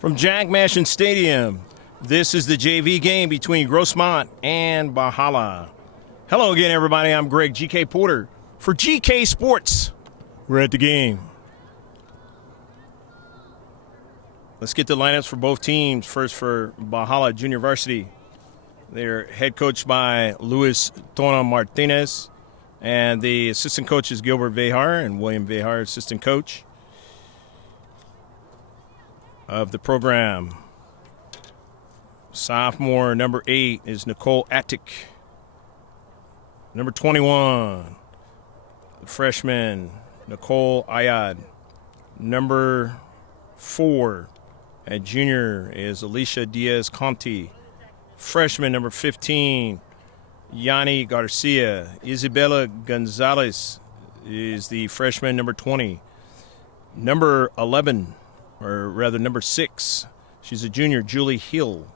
From Jack Mashin Stadium, this is the JV game between Grossmont and Valhalla. Hello again, everybody. I'm Greg GK Porter for GK Sports. We're at the game. Let's get the lineups for both teams. First for Valhalla Junior Varsity. They're head coached by Luis Tona Martinez, and the assistant coach is Gilbert Vejar and William Vejar, assistant coach of the program. Sophomore number 8 is Nicole Attic. Number 21, freshman Nicole Ayad. Number 4 at junior is Alicia Diaz-Conti. Freshman number 15, Yanni Garcia. Isabella Gonzalez is the freshman number 20. Number 11, or rather number 6, she's a junior, Julie Hill.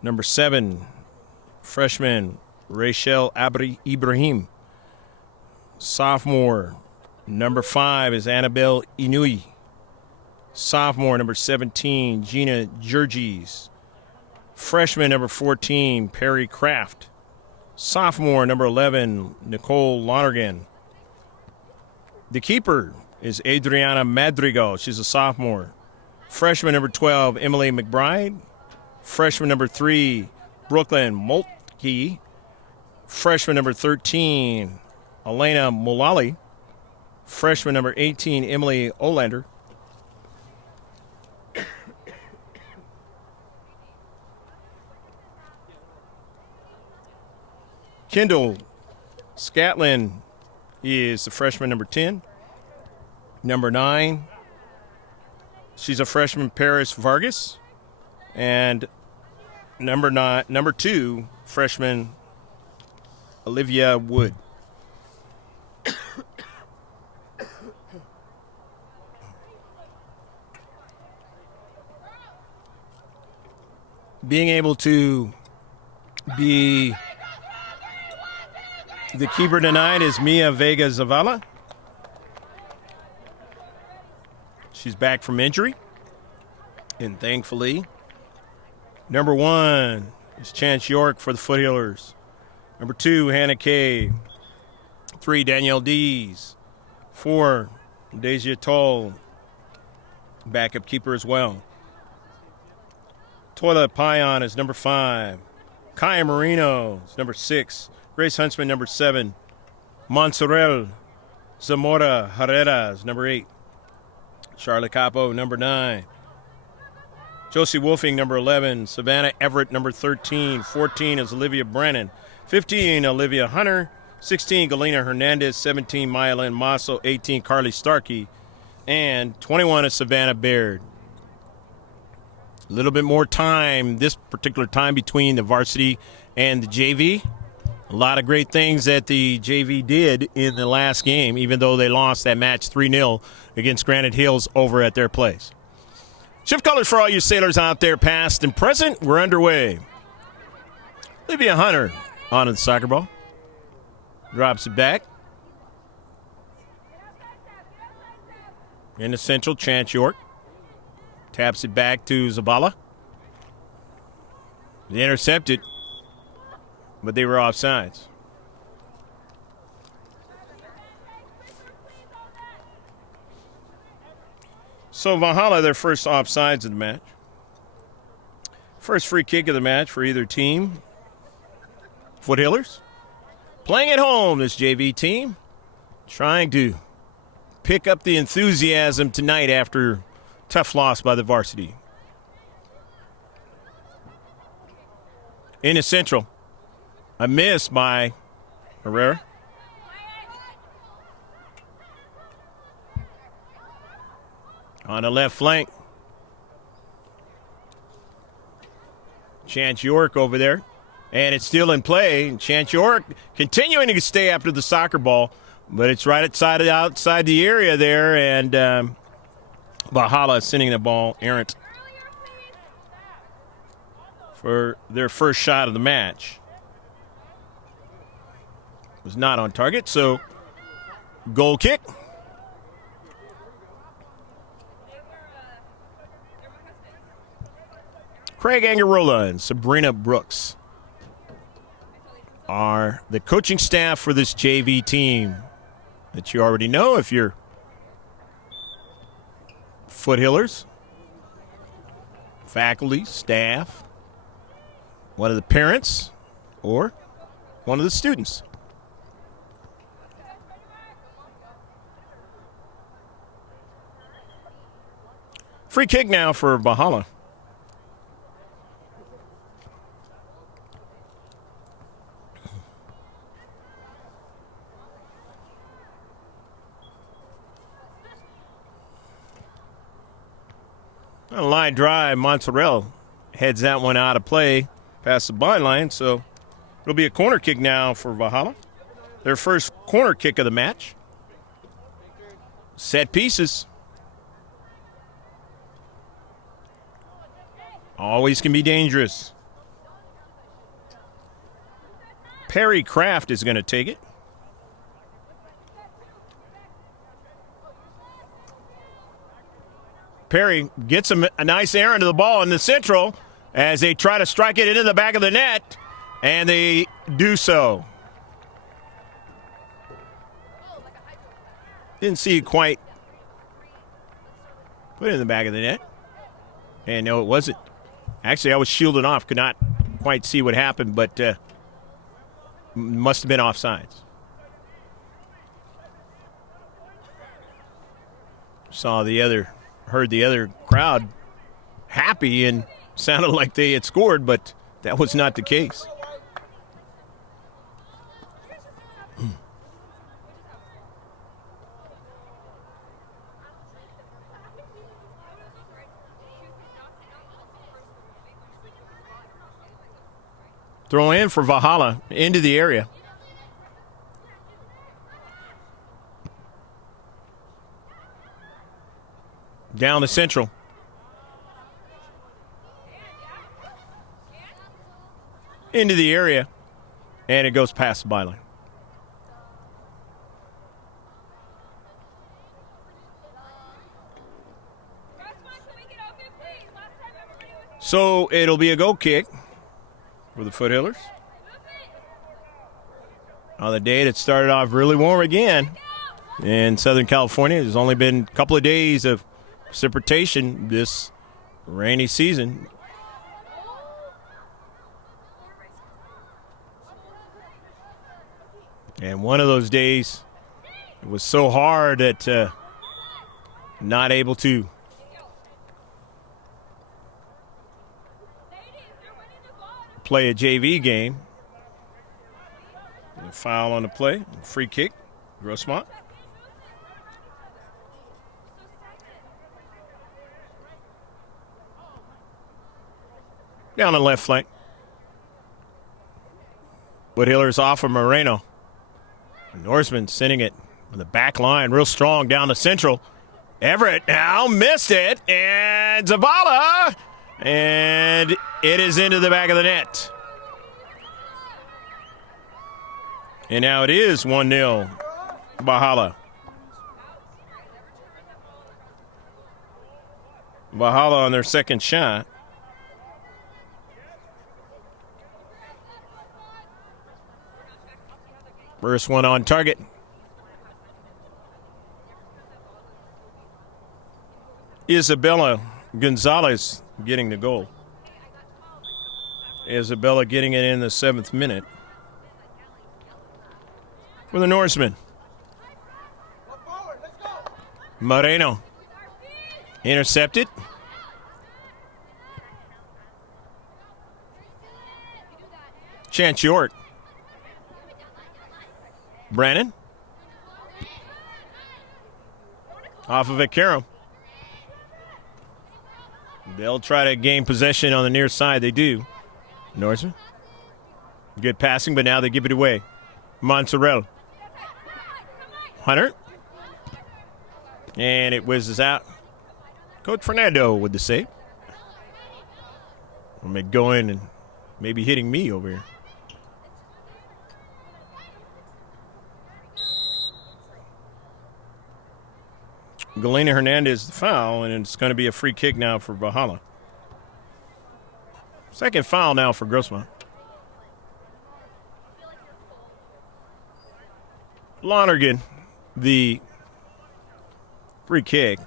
Number 7, freshman Rachel Ibrahim. Sophomore, number 5 is Annabelle Inui. Sophomore, number 17, Gina Georges. Freshman, number 14, Perry Kraft. Sophomore, number 11, Nicole Lonergan. The keeper is Adriana Madrigal. She's a sophomore. Freshman, number 12, Emily McBride. Freshman, number 3, Brooklyn Moltke. Freshman, number 13, Elena Mulally. Freshman, number 18, Emily Olander. Kendall Scatlin is the freshman, number 10. Number 9, she's a freshman, Paris Vargas. And number 2, freshman, Olivia Wood. Being able to be the keeper tonight is Mia Vega Zavala. She's back from injury, and thankfully, number 1 is Chance York for the Foothillers. Number 2, Hannah Kay. 3, Danielle Dees. 4, Deja Toll, backup keeper as well. Toila Payan is number 5. Kaya Marino is number 6. Grace Huntsman, number 7. Montserrat Zamora Herrera is number 8. Charlotte Capo, number 9. Josie Wolfing, number 11. Savannah Everett, number 13. 14 is Olivia Brennan. 15, Olivia Hunter. 16, Galena Hernandez. 17, Maya-Lynn Masso. 18, Carly Starkey. And 21 is Savannah Baird. A little bit more time, this particular time, between the varsity and the JV. A lot of great things that the JV did in the last game, even though they lost that match 3-0 against Granite Hills over at their place. Shift colors for all you sailors out there, past and present. We're underway. Olivia Hunter onto the soccer ball. Drops it back. In the central, Chance York. Taps it back to Zabala. They intercepted, but they were offsides. So Valhalla, their first offsides of the match. First free kick of the match for either team. Foothillers playing at home, this JV team, trying to pick up the enthusiasm tonight after tough loss by the varsity. In the central, a miss by Herrera. On the left flank, Chance York over there. And it's still in play. Chance York continuing to stay after the soccer ball, but it's right outside the area there, and Valhalla sending the ball errant for their first shot of the match. Was not on target, so goal kick. Craig Angarola and Sabrina Brooks are the coaching staff for this JV team that you already know if you're Foothillers, faculty, staff, one of the parents, or one of the students. Free kick now for Valhalla. A line drive, Montserrat heads that one out of play past the byline, so it'll be a corner kick now for Valhalla. Their first corner kick of the match. Set pieces. Always can be dangerous. Perry Kraft is going to take it. Perry gets a nice errand to the ball in the central as they try to strike it into the back of the net, and they do so. Didn't see it quite put it in the back of the net. And no, it wasn't. Actually, I was shielded off, could not quite see what happened, but must have been offsides. Heard the other crowd happy and sounded like they had scored, but that was not the case. Throw in for Valhalla into the area. Down the central. Into the area. And it goes past the byline. So it'll be a goal kick for the Foothillers. On the day that started off really warm again in Southern California. There's only been a couple of days of precipitation this rainy season. And one of those days, it was so hard that not able to play a JV game. A foul on the play, free kick, Grossmont. Down the left flank. Foothillers off of Moreno. Norseman sending it on the back line, real strong down the central. Everett now missed it, and Zavala, and it is into the back of the net. And now it is 1-0, Valhalla. Valhalla on their second shot. First one on target. Isabella Gonzalez getting the goal. Isabella getting it in the 7th minute. For the Norsemen. Moreno. Intercepted. Chance York. Brennan. Off of it, Karam. They'll try to gain possession on the near side. They do. Norseman. Good passing, but now they give it away. Montserrat. Hunter. And it whizzes out. Coach Fernando with the save. I'm going and maybe hitting me over here. Galena Hernandez the foul, and it's going to be a free kick now for Valhalla. Second foul now for Grossmont. Lonergan, the free kick.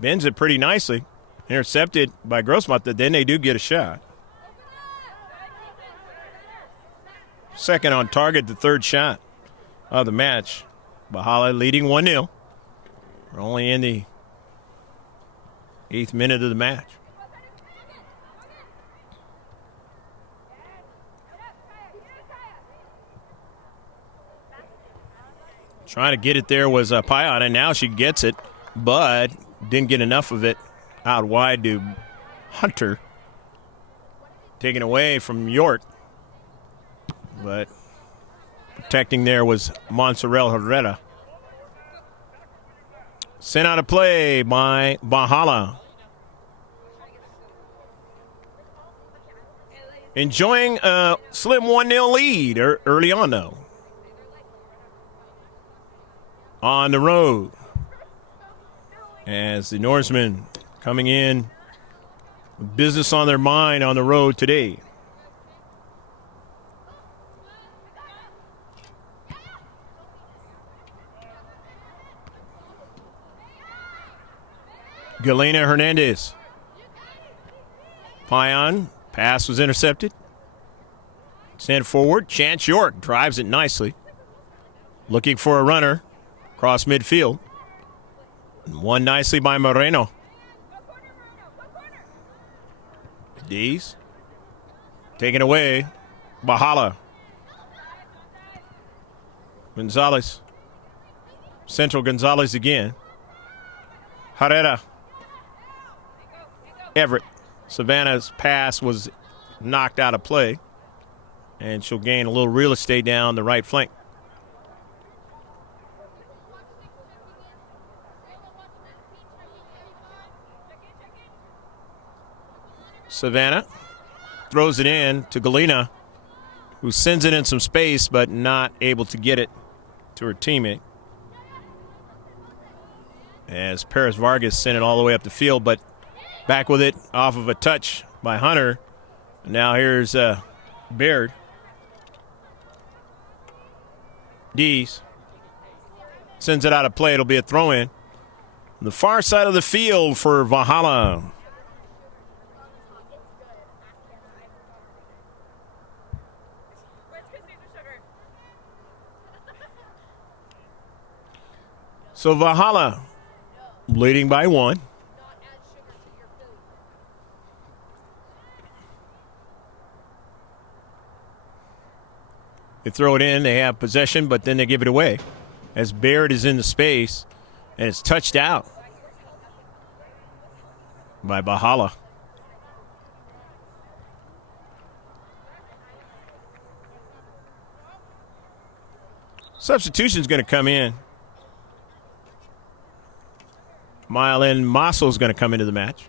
Bends it pretty nicely. Intercepted by Grossmont, but then they do get a shot. Second on target, the third shot of the match. Valhalla leading 1-0. We're only in the 8th minute of the match. Trying to get it there was Payan, and now she gets it, but didn't get enough of it out wide to Hunter. Taken away from York. But protecting there was Montserrat Herrera. Sent out of play by Valhalla. Enjoying a slim 1-0 lead early on, though. On the road. As the Norsemen coming in with business on their mind on the road today. Galena Hernandez. Payan. Pass was intercepted. Sent forward. Chance York drives it nicely. Looking for a runner across midfield. Won nicely by Moreno. Dees. Taken away. Valhalla. Gonzalez. Central Gonzalez again. Herrera. Everett. Savannah's pass was knocked out of play. And she'll gain a little real estate down the right flank. Savannah throws it in to Galena, who sends it in some space but not able to get it to her teammate. As Paris Vargas sent it all the way up the field, but back with it off of a touch by Hunter. Now here's Baird. Dees sends it out of play. It'll be a throw-in. On the far side of the field for Valhalla. So Valhalla leading by 1. They throw it in, they have possession, but then they give it away as Baird is in the space, and it's touched out by Valhalla. Substitution's going to come in. Mylan Masso is going to come into the match.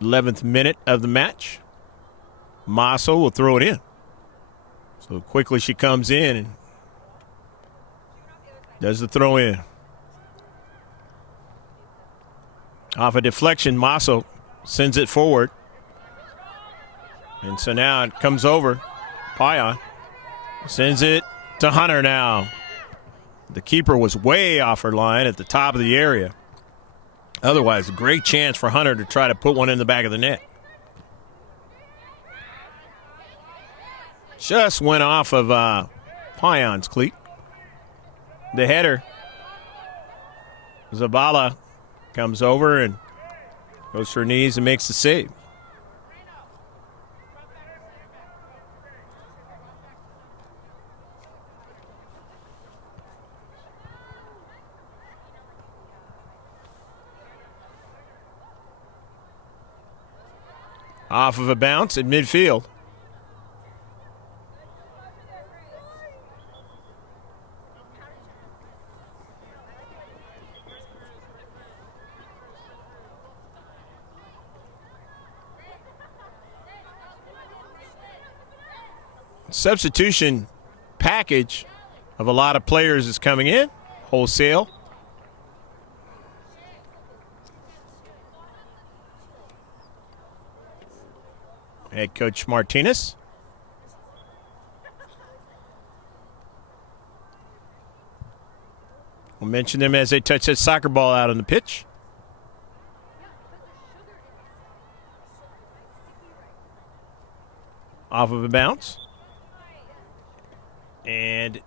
th minute of the match. Masso will throw it in. So quickly she comes in and does the throw in. Off a deflection, Masso sends it forward. And so now it comes over. Payan sends it to Hunter now. The keeper was way off her line at the top of the area. Otherwise, a great chance for Hunter to try to put one in the back of the net. Just went off of Payan's cleat. The header. Zabala comes over and goes to her knees and makes the save. Off of a bounce at midfield. substitution package of a lot of players is coming in, wholesale. Head coach Martinez. We'll mention them as they touch that soccer ball out on the pitch. Off of a bounce. And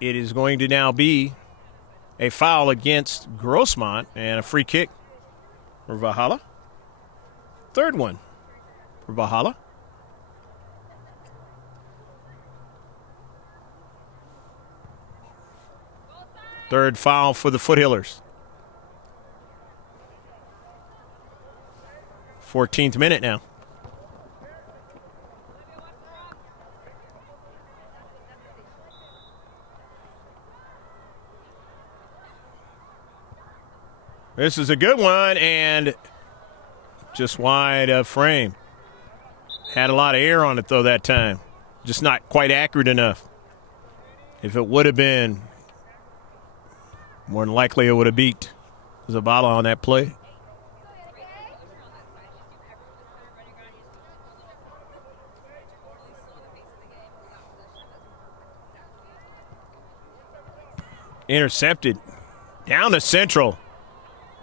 it is going to now be a foul against Grossmont and a free kick for Valhalla. Third one for Valhalla. Third foul for the Foothillers. 14th minute now. This is a good one, and just wide of frame. Had a lot of air on it, though, that time. Just not quite accurate enough. If it would have been, more than likely it would have beat Zabala on that play. Intercepted down the central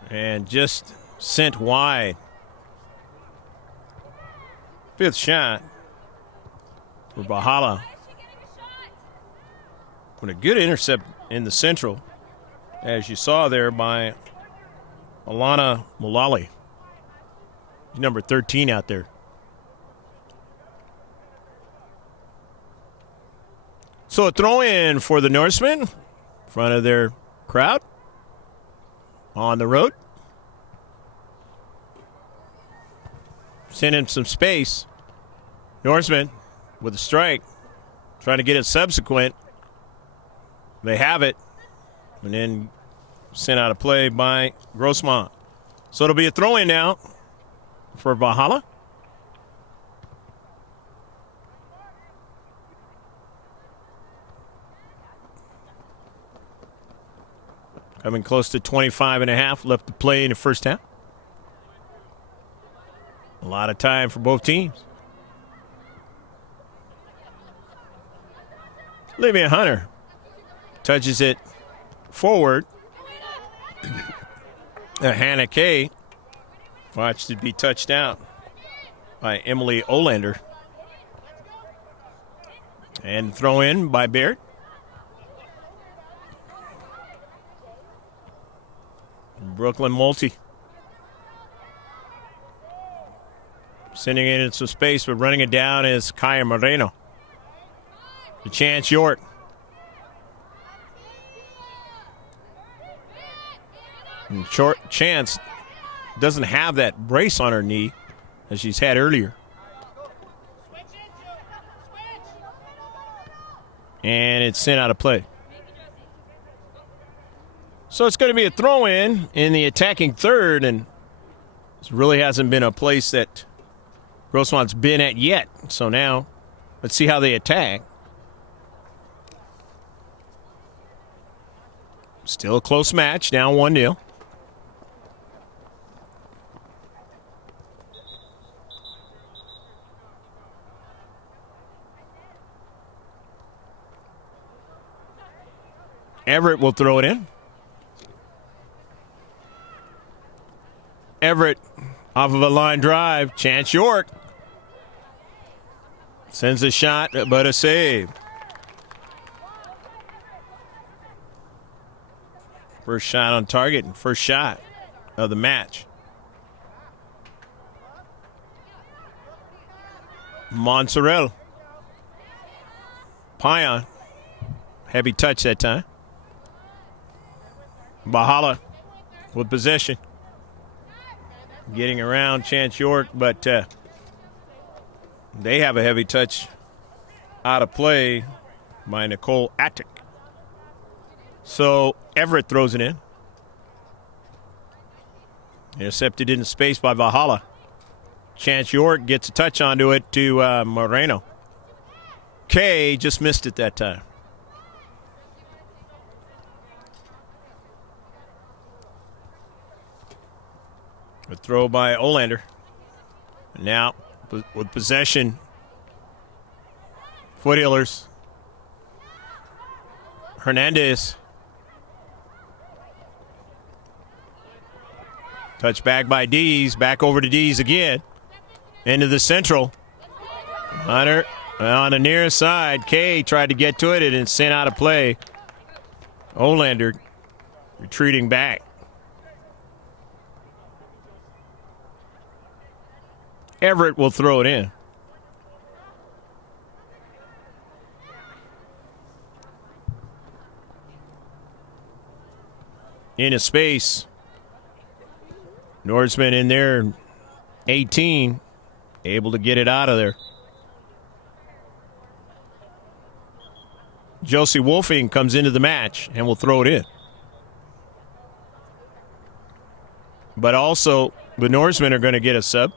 and just sent wide. Fifth shot for Valhalla. With a good intercept in the central, as you saw there by Alana Mulali. Number 13 out there. So a throw in for the Norsemen in front of their crowd on the road. Send him some space. Norseman with a strike, trying to get it subsequent. They have it, and then sent out of play by Grossmont. So it'll be a throw-in now for Valhalla. Coming close to 25 and a half left to play in the first half. A lot of time for both teams. Olivia Hunter touches it forward. Hannah Kay watched it be touched out by Emily Olander. And throw in by Baird. Brooklyn Multi. Sending it into space, but running it down is Kaya Moreno. The Chance York. And Chance doesn't have that brace on her knee as she's had earlier. And it's sent out of play. So it's going to be a throw-in in the attacking third, and this really hasn't been a place that Grossmont's been at yet. So now, let's see how they attack. Still a close match, down 1-0. Everett will throw it in. Everett off of a line drive. Chance York sends a shot, but a save. First shot on target and first shot of the match. Montserrat. Payan. Heavy touch that time. Valhalla with possession. Getting around Chance York, but they have a heavy touch out of play by Nicole Attic. So Everett throws it in. Intercepted in space by Valhalla. Chance York gets a touch onto it to Moreno. Kay just missed it that time. A throw by Olander. Now, with possession, foot healers. Hernandez. Touch back by Dees. Back over to Dees again. Into the central. Hunter on the near side. Kay tried to get to it and sent out of play. Olander retreating back. Everett will throw it in. Into space. Nordsman in there, 18, able to get it out of there. Josie Wolfing comes into the match and will throw it in. But also, the Norsemen are going to get a sub.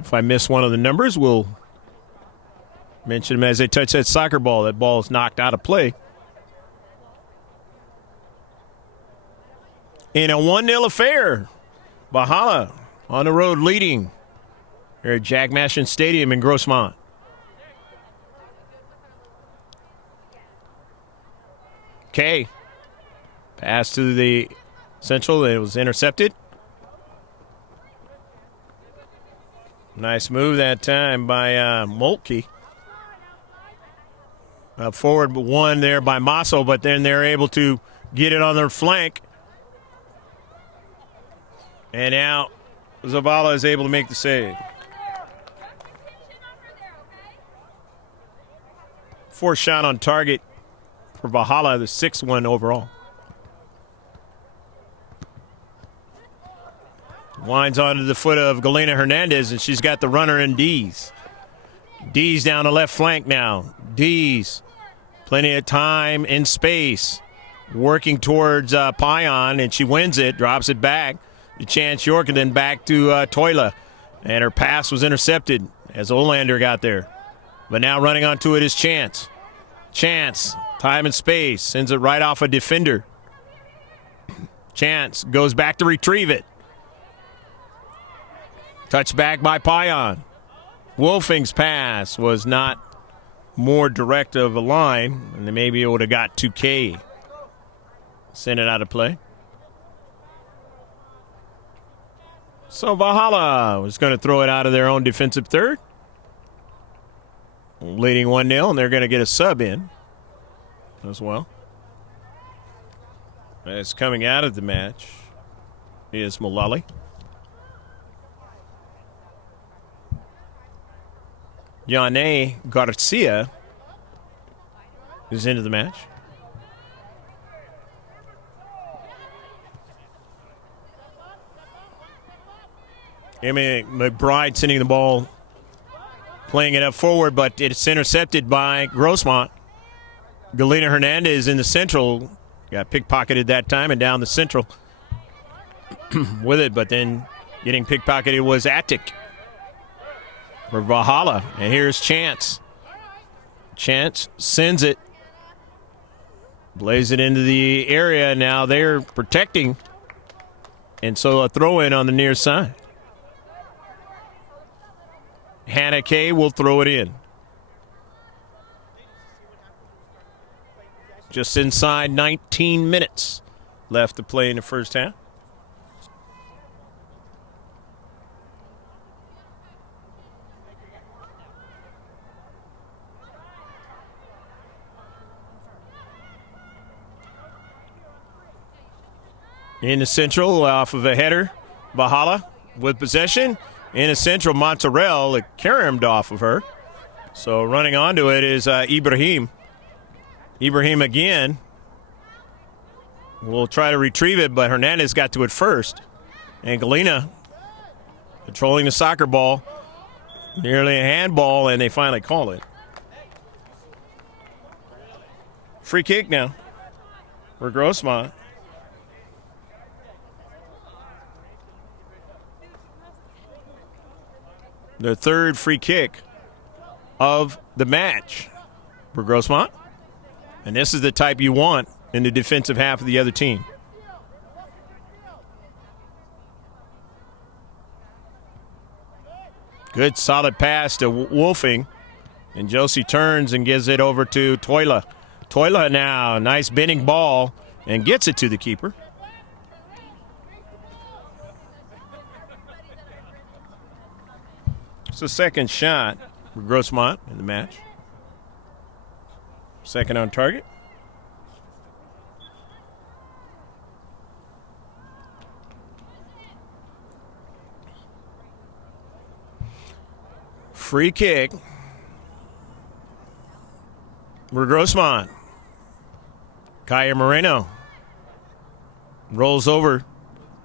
If I miss one of the numbers, we'll mention them as they touch that soccer ball. That ball is knocked out of play. In a 1-0 affair, Valhalla on the road leading here at Jack Mashin Stadium in Grossmont. Kay. Pass to the central. It was intercepted. Nice move that time by Moltke. Forward one there by Masso, but then they're able to get it on their flank. And now Zavala is able to make the save. Fourth shot on target for Valhalla, the 6th one overall. Winds onto the foot of Galena Hernandez, and she's got the runner in Dees. Dees down the left flank now. Dees, plenty of time and space. Working towards Payan, and she wins it, drops it back to Chance York, and then back to Toila. And her pass was intercepted as Olander got there. But now running onto it is Chance. Chance, time and space, sends it right off a defender. Chance goes back to retrieve it. Touched back by Payan. Wolfing's pass was not more direct of a line, and maybe it would have got 2K. Send it out of play. So Valhalla was going to throw it out of their own defensive third. Leading 1-0, and they're going to get a sub in as well. As coming out of the match is Mullally. Yane Garcia is into the match. Amy McBride sending the ball, playing it up forward, but it's intercepted by Grossmont. Galena Hernandez in the central. Got pickpocketed that time and down the central with it, but then getting pickpocketed was Attic for Valhalla. And here's Chance. Chance sends it. Blaze it into the area. Now they're protecting. And so a throw in on the near side. Hannah Kay will throw it in. Just inside 19 minutes left to play in the first half. In the central, off of a header, Valhalla with possession. In the central, Montserrat caromed off of her. So running onto it is Ibrahim. Ibrahim again will try to retrieve it, but Hernandez got to it first. And Galena controlling the soccer ball. Nearly a handball, and they finally call it. Free kick now for Grossmont. Their third free kick of the match for Grossmont. And this is the type you want in the defensive half of the other team. Good solid pass to Wolfing. And Josie turns and gives it over to Toila. Toila now, nice bending ball, and gets it to the keeper. It's the second shot for Grossmont in the match. Second on target. Free kick for Grossmont. Kaya Moreno rolls over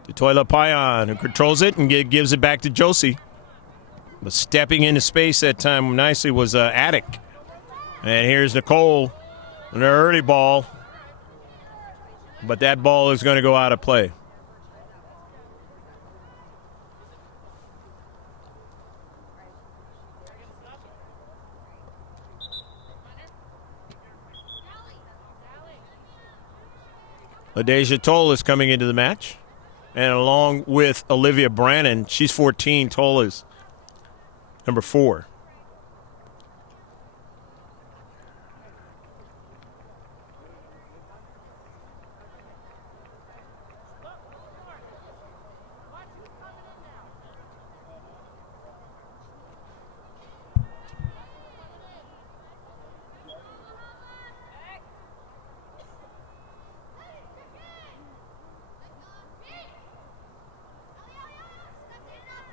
to Toila Payan, who controls it and gives it back to Josie. But stepping into space that time nicely was Attic. And here's Nicole on her early ball. But that ball is going to go out of play. Adeja Toll is coming into the match. And along with Olivia Brannon, she's 14. Toll is number 4.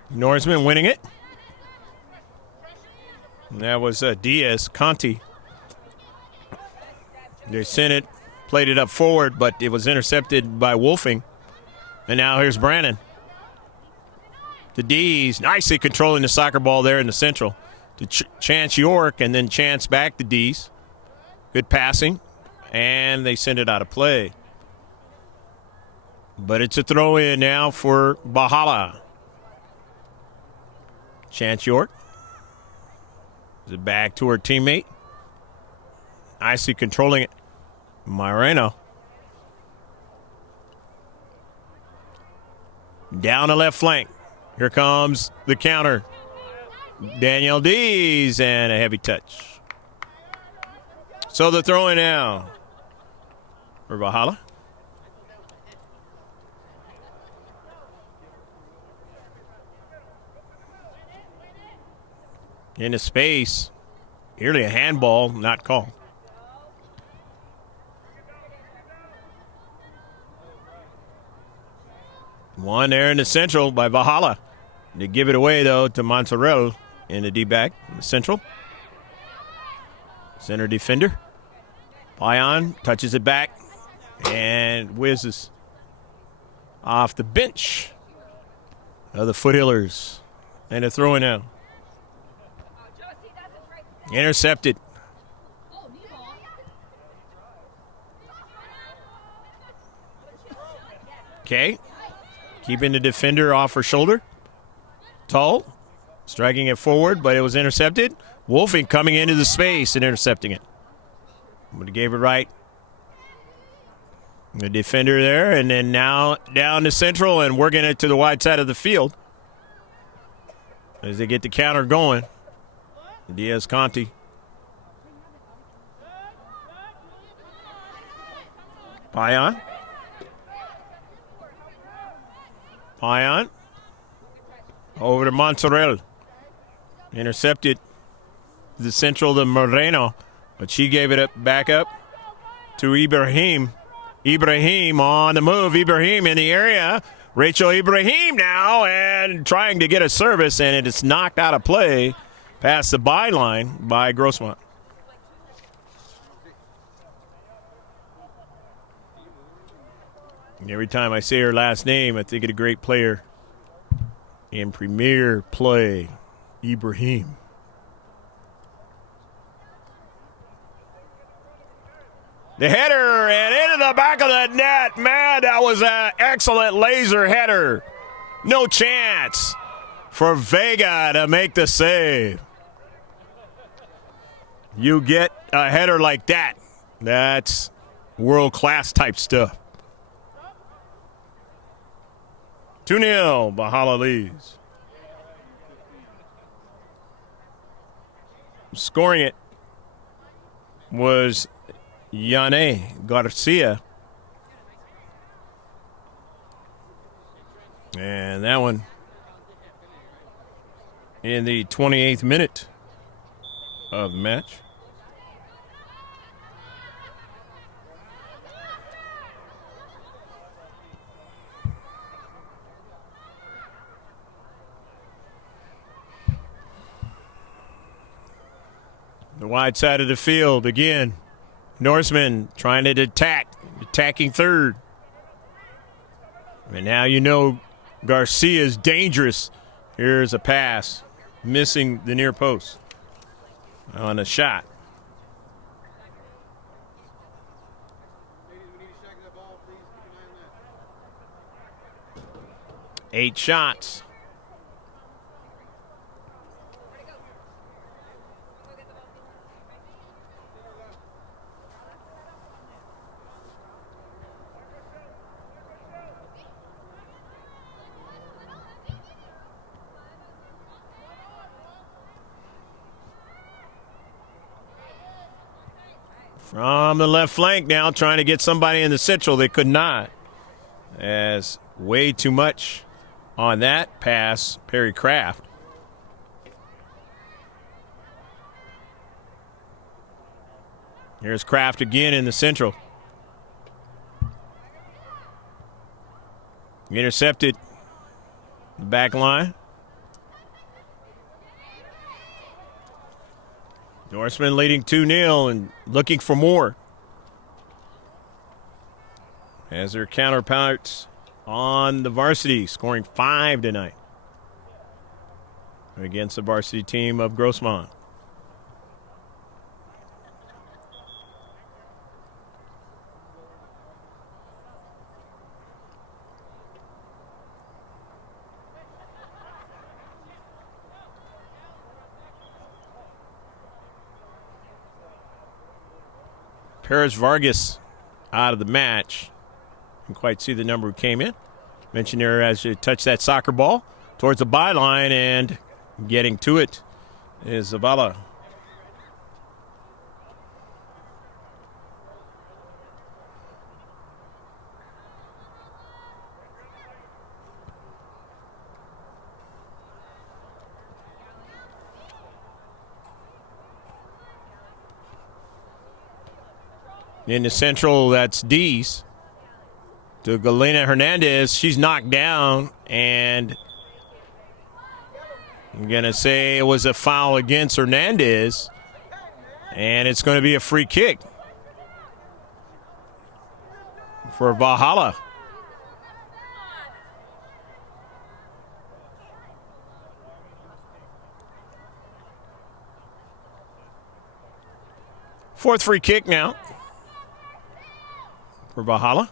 Norseman winning it. And that was Diaz, Conti. They sent it, played it up forward, but it was intercepted by Wolfing. And now here's Brannon. The D's nicely controlling the soccer ball there in the central. To Chance York, and then Chance back to D's. Good passing. And they send it out of play. But it's a throw in now for Valhalla. Chance York. Is it back to her teammate? Nicely controlling it. Moreno. Down the left flank. Here comes the counter. Danielle Dees and a heavy touch. So the throw in now for Valhalla. Into space. Nearly a handball, not called. One there in the central by Valhalla. They give it away, though, to Montserrat in the D-back in the central. Center defender. Payan touches it back and whizzes off the bench of the Foothillers. And a throw in now. Intercepted. Okay. Keeping the defender off her shoulder. Tull striking it forward, but it was intercepted. Wolfing coming into the space and intercepting it. But he gave it right. The defender there, and then now down to central and working it to the wide side of the field as they get the counter going. Diaz Conti. Payan. Payan. Over to Montserrat. Intercepted the central to Moreno, but she gave it back up to Ibrahim. Ibrahim on the move. Ibrahim in the area. Rachel Ibrahim now and trying to get a service, and it is knocked out of play past the byline by Grossmont. And every time I say her last name, I think of a great player in Premier play, Ibrahim. The header and into the back of the net. Man, that was an excellent laser header. No chance for Vega to make the save. You get a header like that. That's world-class type stuff. 2-0, Valhalla leads. Scoring it was Yane Garcia. And that one in the 28th minute of the match. The wide side of the field again. Norseman trying to attacking third. And now you know Garcia is dangerous. Here's a pass, missing the near post on a shot. Eight shots. From the left flank now, trying to get somebody in the central. They could not. As way too much on that pass, Perry Kraft. Here's Kraft again in the central. Intercepted the back line. Norseman leading 2-0 and looking for more. As their counterparts on the Varsity, scoring 5 tonight against the Varsity team of Grossmont. Perez Vargas out of the match. You can quite see the number who came in. Mentioned there as you touch that soccer ball towards the byline, and getting to it is Zavala. In the central, that's D's. To Galena Hernandez, she's knocked down, and I'm going to say it was a foul against Hernandez, and it's going to be a free kick for Valhalla. Fourth free kick now for Valhalla.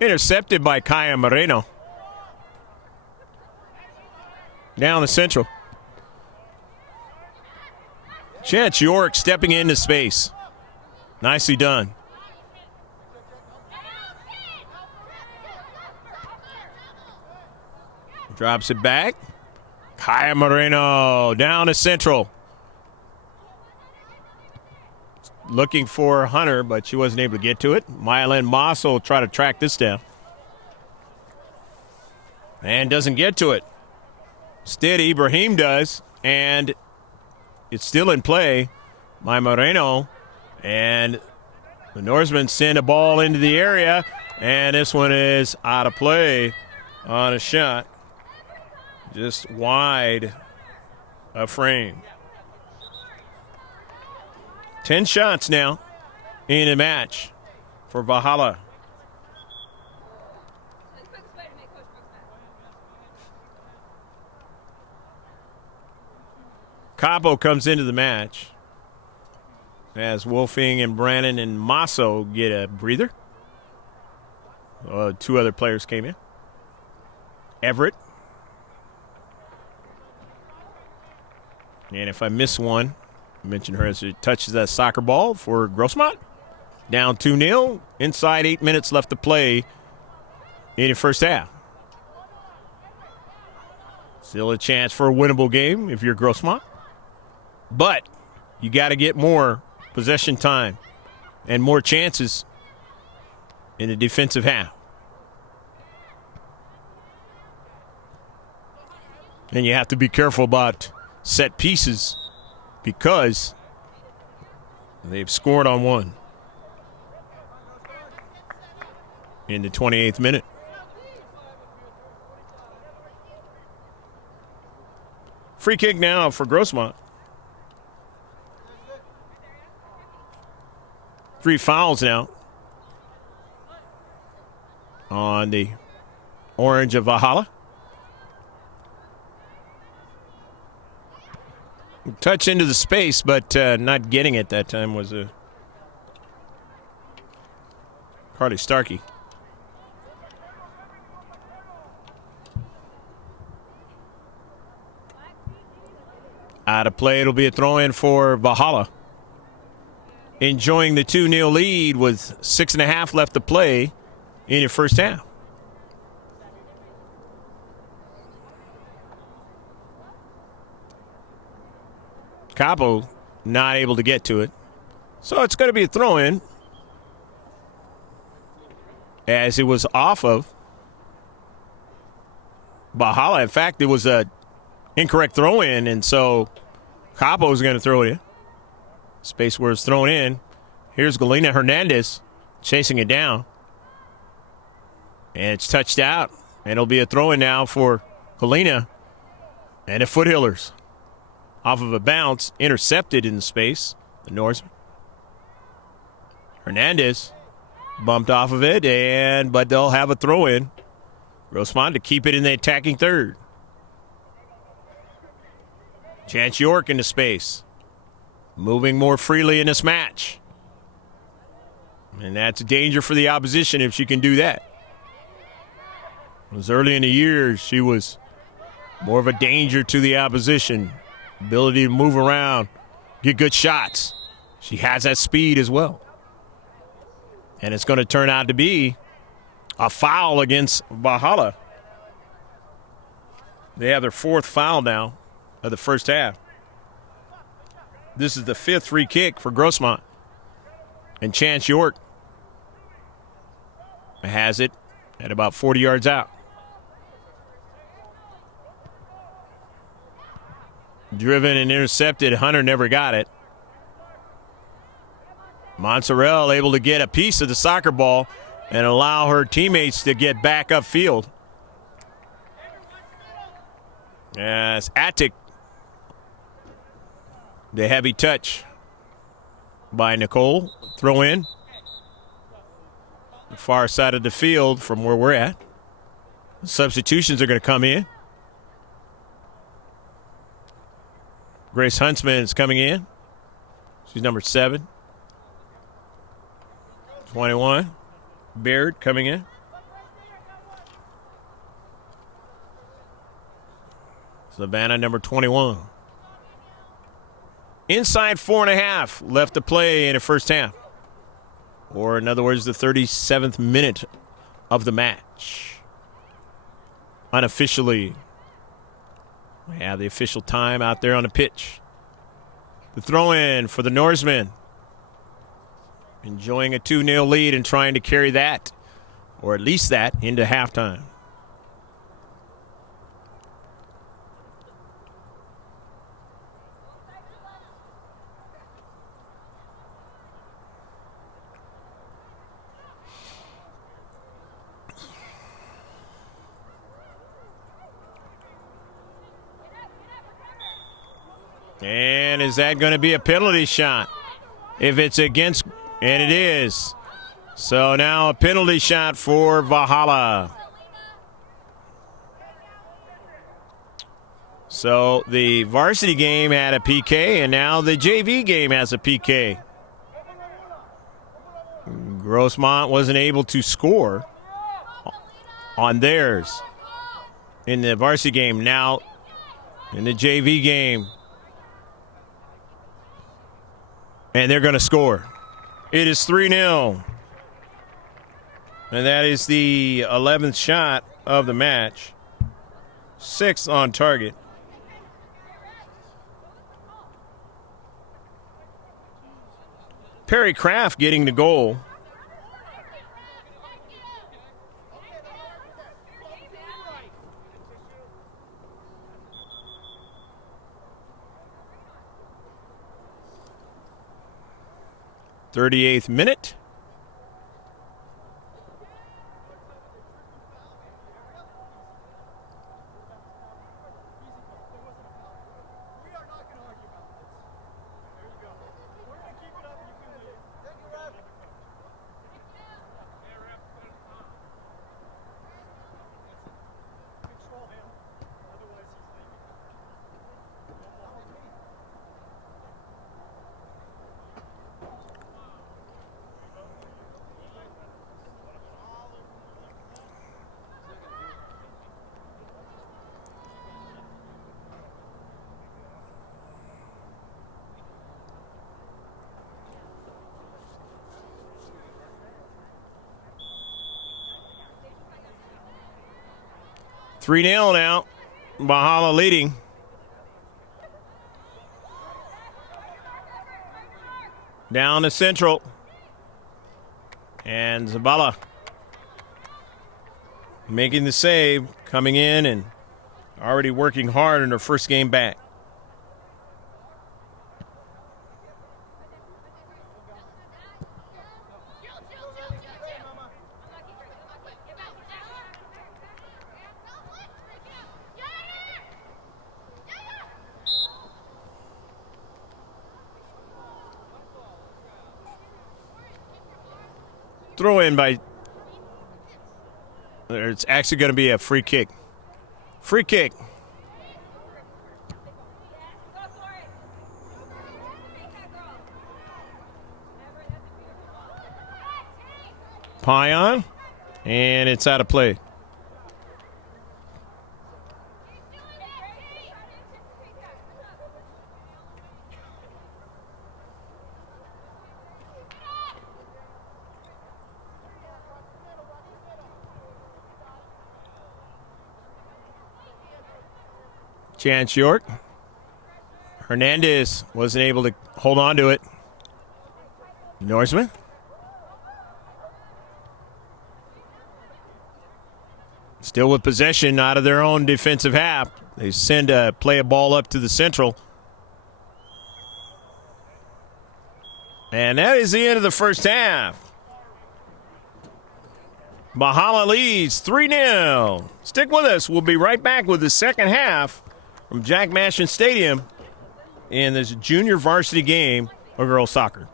Intercepted by Kaya Moreno. Down the central. Chance York stepping into space. Nicely done. Drops it back. Kaya Moreno down the central. Looking for Hunter, but she wasn't able to get to it. Mylan Moss will try to track this down. And doesn't get to it. Instead, Ibrahim does, and it's still in play by Moreno. And the Norsemen send a ball into the area, and this one is out of play on a shot. Just wide of frame. 10 shots now in a match for Valhalla. Cabo comes into the match as Wolfing and Brannon and Masso get a breather. 2 other players came in. Everett. And if I miss one, I mentioned her as it touches that soccer ball for Grossmont. Down 2-0. Inside 8 minutes left to play in the first half. Still a chance for a winnable game if you're Grossmont. But you got to get more possession time and more chances in the defensive half. And you have to be careful about set pieces because they've scored on one in the 28th minute. Free kick now for Grossmont. 3 fouls now on the orange of Valhalla. Touch into the space, but not getting it that time was Carly Starkey. Out of play, it'll be a throw-in for Valhalla. Enjoying the 2-0 lead with 6.5 left to play in the first half. Cabo not able to get to it. So it's going to be a throw-in as it was off of Valhalla. In fact, it was a incorrect throw-in, and so Cabo's going to throw it in. Space where it's thrown in. Here's Galena Hernandez chasing it down. And it's touched out. And it'll be a throw-in now for Galena and the Foothillers. Off of a bounce, intercepted in the space. The Norseman. Hernandez bumped off of it, but they'll have a throw-in. Grossmont to keep it in the attacking third. Chance York into space. Moving more freely in this match. And that's a danger for the opposition if she can do that. It was early in the year, she was more of a danger to the opposition. Ability to move around, get good shots. She has that speed as well. And it's going to turn out to be a foul against Valhalla. They have their 4th foul now of the first half. This is the 5th free kick for Grossmont. And Chance York has it at about 40 yards out. Driven and intercepted. Hunter never got it. Montserrat able to get a piece of the soccer ball and allow her teammates to get back upfield. As Attic, the heavy touch by Nicole. Throw in. The far side of the field from where we're at. Substitutions are going to come in. Grace Huntsman is coming in. She's number 7. 21. Baird coming in. Savannah, number 21. Inside 4.5 left to play in the first half. Or, in other words, the 37th minute of the match. Unofficially, we have the official time out there on the pitch. The throw-in for the Norsemen. Enjoying a 2-0 lead and trying to carry that, or at least that, into halftime. And is that going to be a penalty shot? If it's against, and it is. So now a penalty shot for Valhalla. So the varsity game had a PK, and now the JV game has a PK. Grossmont wasn't able to score on theirs in the varsity game. Now in the JV game, and they're going to score. It is 3-0. And that is the 11th shot of the match. 6th on target. Perry Kraft getting the goal. '38th minute. Three 0 now. Valhalla leading. Down to Central. And Zabala making the save, coming in and already working hard in her first game back. Throw in by, it's actually going to be a free kick. Free kick. Pion, and it's out of play. Chance York. Hernandez wasn't able to hold on to it. Norseman. Still with possession out of their own defensive half. They play a ball up to the Central. And that is the end of the first half. Valhalla leads 3-0. Stick with us. We'll be right back with the second half from Jack Mashin Stadium in this junior varsity game of girls soccer.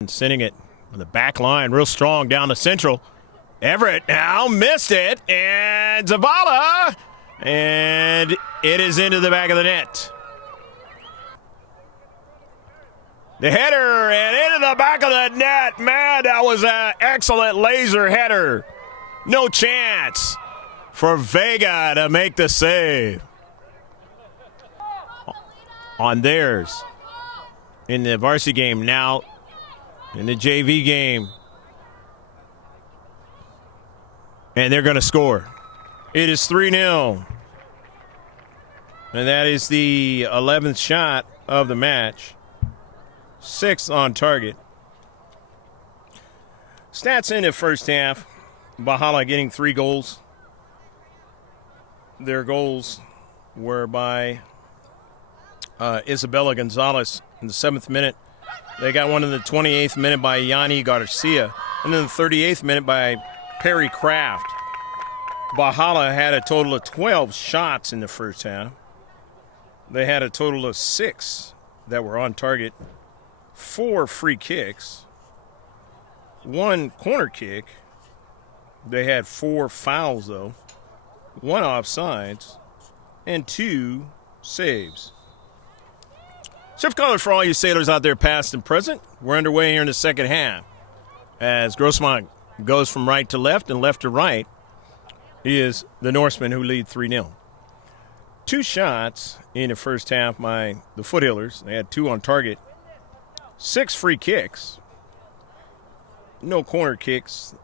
And sending it on the back line, real strong down to Central. Everett now missed it, and Zavala, and it is into the back of the net. The header and into the back of the net. Man, that was an excellent laser header. No chance for Vega to make the save on theirs in the varsity game. Now in the JV game. And they're going to score. It is 3-0. And that is the 11th shot of the match. 6th on target. Stats in the first half. Valhalla getting 3 goals. Their goals were by Isabella Gonzalez in the 7th minute. They got one in the 28th minute by Yanni Garcia. And then the 38th minute by Perry Kraft. Valhalla had a total of 12 shots in the first half. They had a total of 6 that were on target. 4 free kicks, 1 corner kick. They had 4 fouls, though, 1 offsides, and 2 saves. Shift colors for all you sailors out there, past and present. We're underway here in the second half. As Grossmont goes from right to left and left to right, he is the Norsemen who lead 3-0. 2 shots in the first half by the Foothillers. They had 2 on target. 6 free kicks. No corner kicks.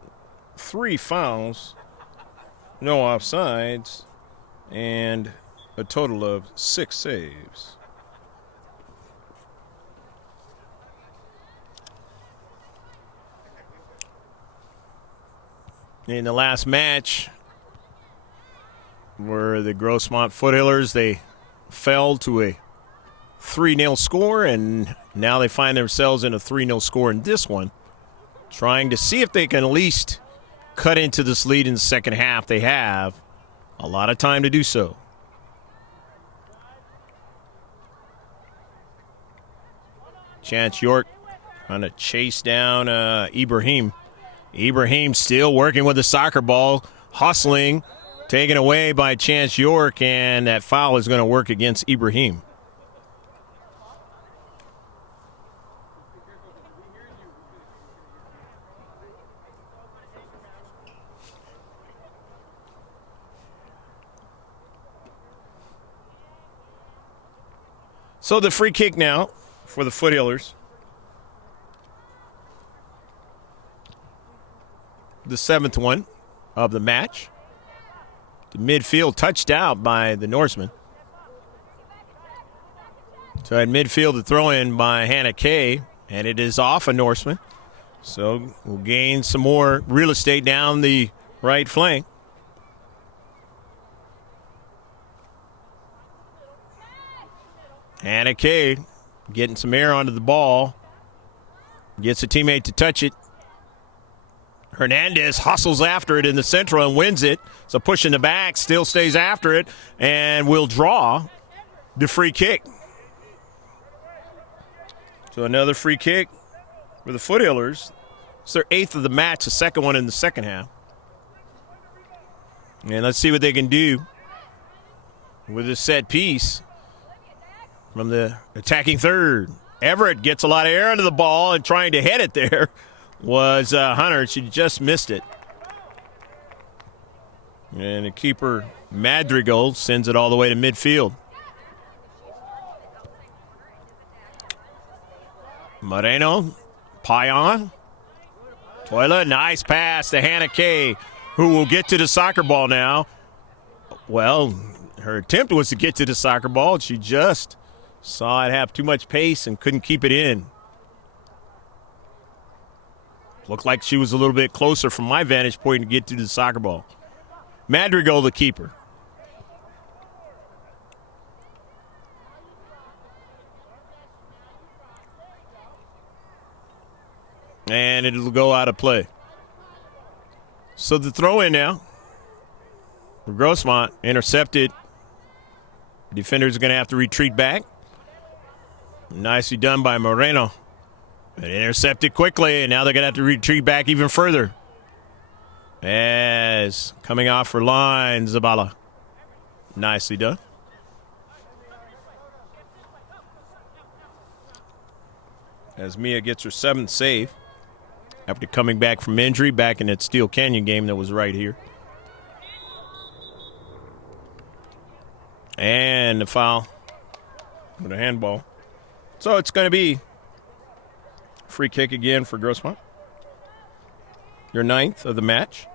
3 fouls. No offsides. And a total of 6 saves. In the last match, where the Grossmont Foothillers, they fell to a 3-0 score, and now they find themselves in a 3-0 score in this one, trying to see if they can at least cut into this lead in the second half. They have a lot of time to do so. Chance York trying to chase down Ibrahim. Ibrahim still working with the soccer ball, hustling, taken away by Chance York, and that foul is going to work against Ibrahim. So the free kick now for the Foothillers. The 7th one of the match. The midfield touched out by the Norsemen. So at midfield, the throw-in by Hannah Kay, and it is off a Norseman. So we'll gain some more real estate down the right flank. Hannah Kay getting some air onto the ball. Gets a teammate to touch it. Hernandez hustles after it in the central and wins it. So push in the back, still stays after it, and will draw the free kick. So another free kick for the Foothillers. It's their 8th of the match, the second one in the second half. And let's see what they can do with this set piece from the attacking third. Everett gets a lot of air under the ball, and trying to head it there was Hunter. She just missed it. And the keeper, Madrigal, sends it all the way to midfield. Moreno, Payan, Toila, nice pass to Hannah Kay, who will get to the soccer ball now. Well, her attempt was to get to the soccer ball. She just saw it have too much pace and couldn't keep it in. Looked like she was a little bit closer from my vantage point to get to the soccer ball. Madrigal, the keeper. And it'll go out of play. So the throw-in now for Grossmont, intercepted. Defenders are going to have to retreat back. Nicely done by Moreno. But intercepted quickly, and now they're going to have to retreat back even further. As coming off for line, Zabala. Nicely done. As Mia gets her 7th save after coming back from injury back in that Steel Canyon game that was right here. And the foul with a handball. So it's going to be free kick again for Grossmont. Your 9th of the match.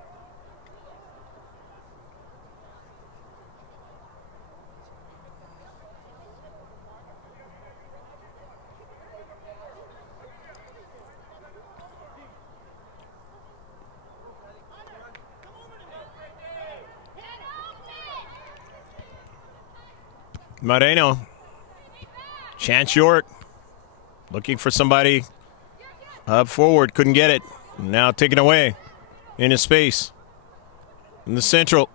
Moreno. Chance York looking for somebody up forward. Couldn't get it. Now taken away into space. In the central.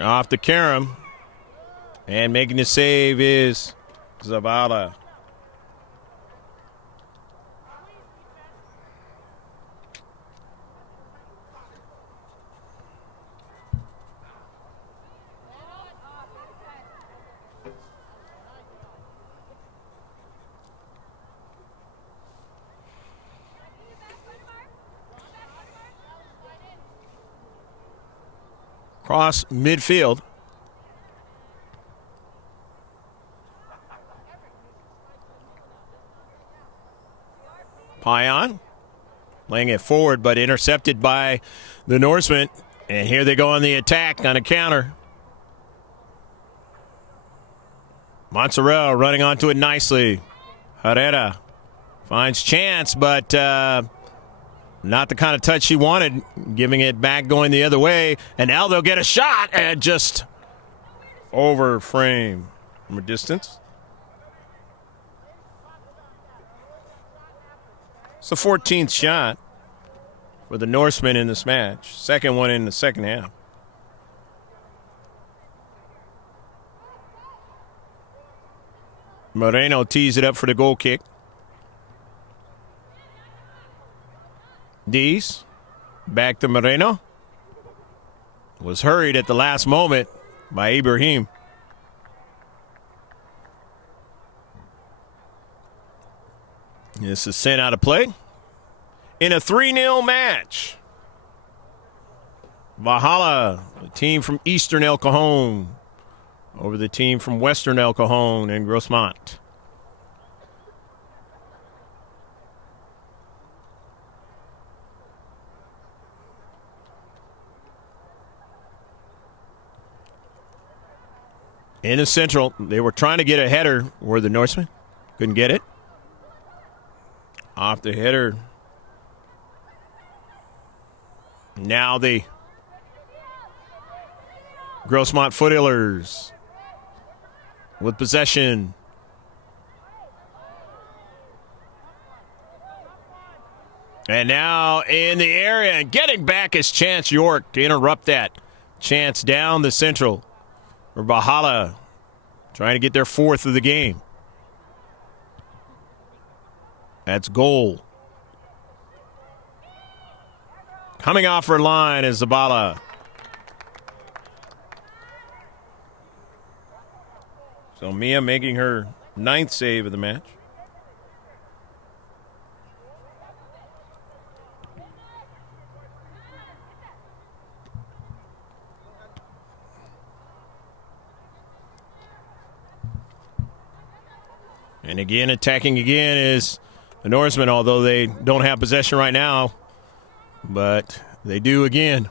Off to Karam. And making the save is Zavala. Cross midfield. Payan laying it forward, but intercepted by the Norsemen. And here they go on the attack on a counter. Montserrat running onto it nicely. Herrera finds chance, but not the kind of touch she wanted. Giving it back, going the other way. And now they'll get a shot and just over frame from a distance. It's the 14th shot for the Norsemen in this match. Second one in the second half. Moreno tees it up for the goal kick. Dees back to Moreno. Was hurried at the last moment by Ibrahim. This is sent out of play in a 3-0 match. Valhalla, a team from Eastern El Cajon, over the team from Western El Cajon and Grossmont. In the central, they were trying to get a header, were the Norsemen. Couldn't get it. Off the header. Now the Grossmont Foothillers with possession. And now in the area, and getting back is Chance York to interrupt that. Chance down the central for Valhalla, trying to get their fourth of the game. That's goal. Coming off her line is Zabala. So Mia making her 9th save of the match. And again, attacking again is the Norsemen, although they don't have possession right now. But they do again.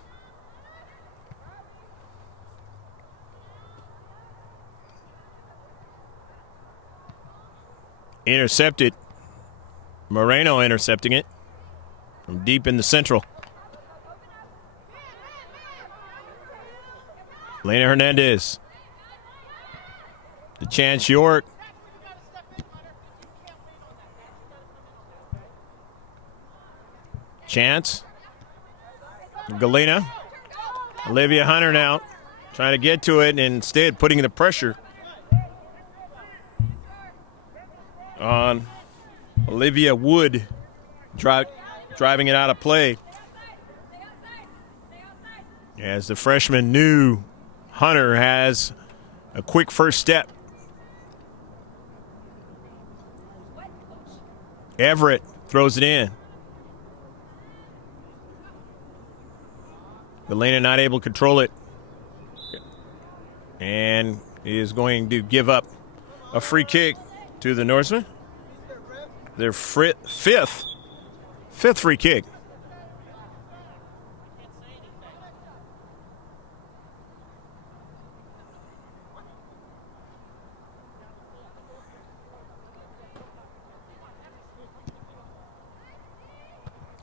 Intercepted. Moreno intercepting it from deep in the central. Lena Hernandez. The Chance York. Chance. Galena. Olivia Hunter now trying to get to it and instead putting the pressure on Olivia Wood, driving it out of play. As the freshman knew Hunter has a quick first step. Everett throws it in. Galena not able to control it. And is going to give up a free kick to the Norsemen. Their fifth free kick.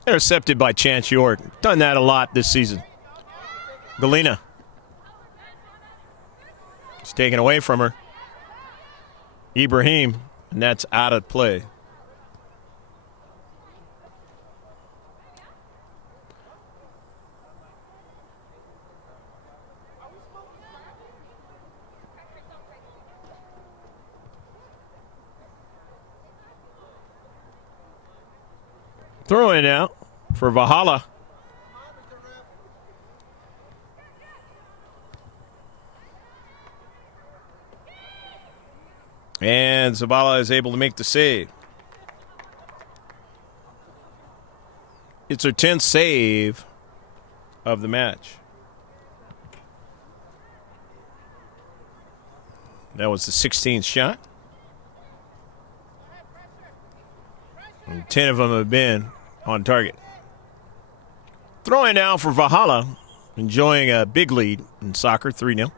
Intercepted by Chance York. Done that a lot this season. Galena. It's taken away from her. Ibrahim, and that's out of play. Throwing it out for Valhalla. And Zabala is able to make the save. It's her 10th save of the match. That was the 16th shot. And 10 of them have been on target. Throwing now for Valhalla, enjoying a big lead in soccer, 3-0.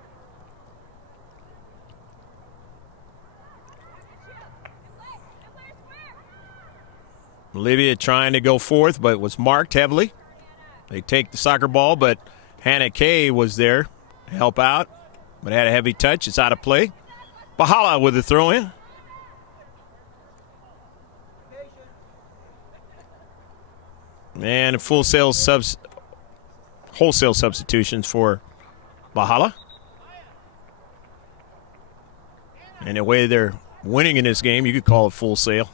Olivia trying to go forth, but was marked heavily. They take the soccer ball, but Hannah Kay was there to help out, but had a heavy touch. It's out of play. Valhalla with the throw-in. And wholesale substitutions for Valhalla. And the way they're winning in this game, you could call it full sale.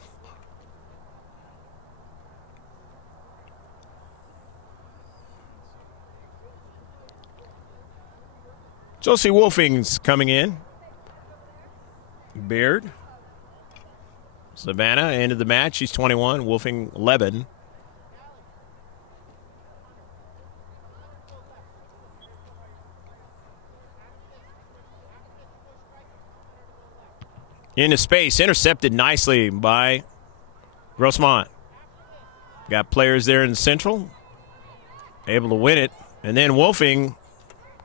Josie Wolfing's coming in. Baird. Savannah, end of the match. She's 21. Wolfing, 11. Into space. Intercepted nicely by Grossmont. Got players there in the central. Able to win it. And then Wolfing,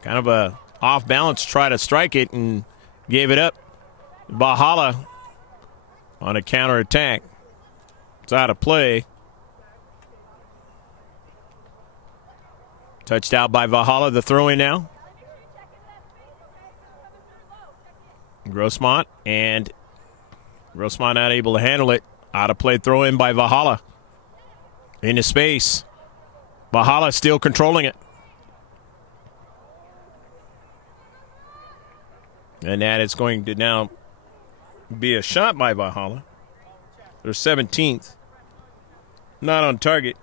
kind of a off balance, try to strike it and gave it up. Valhalla on a counterattack. It's out of play. Touched out by Valhalla. The throw in now. Grossmont, and Grossmont not able to handle it. Out of play throw in by Valhalla. Into space. Valhalla still controlling it. And that is going to now be a shot by Valhalla. They're 17th. Not on target.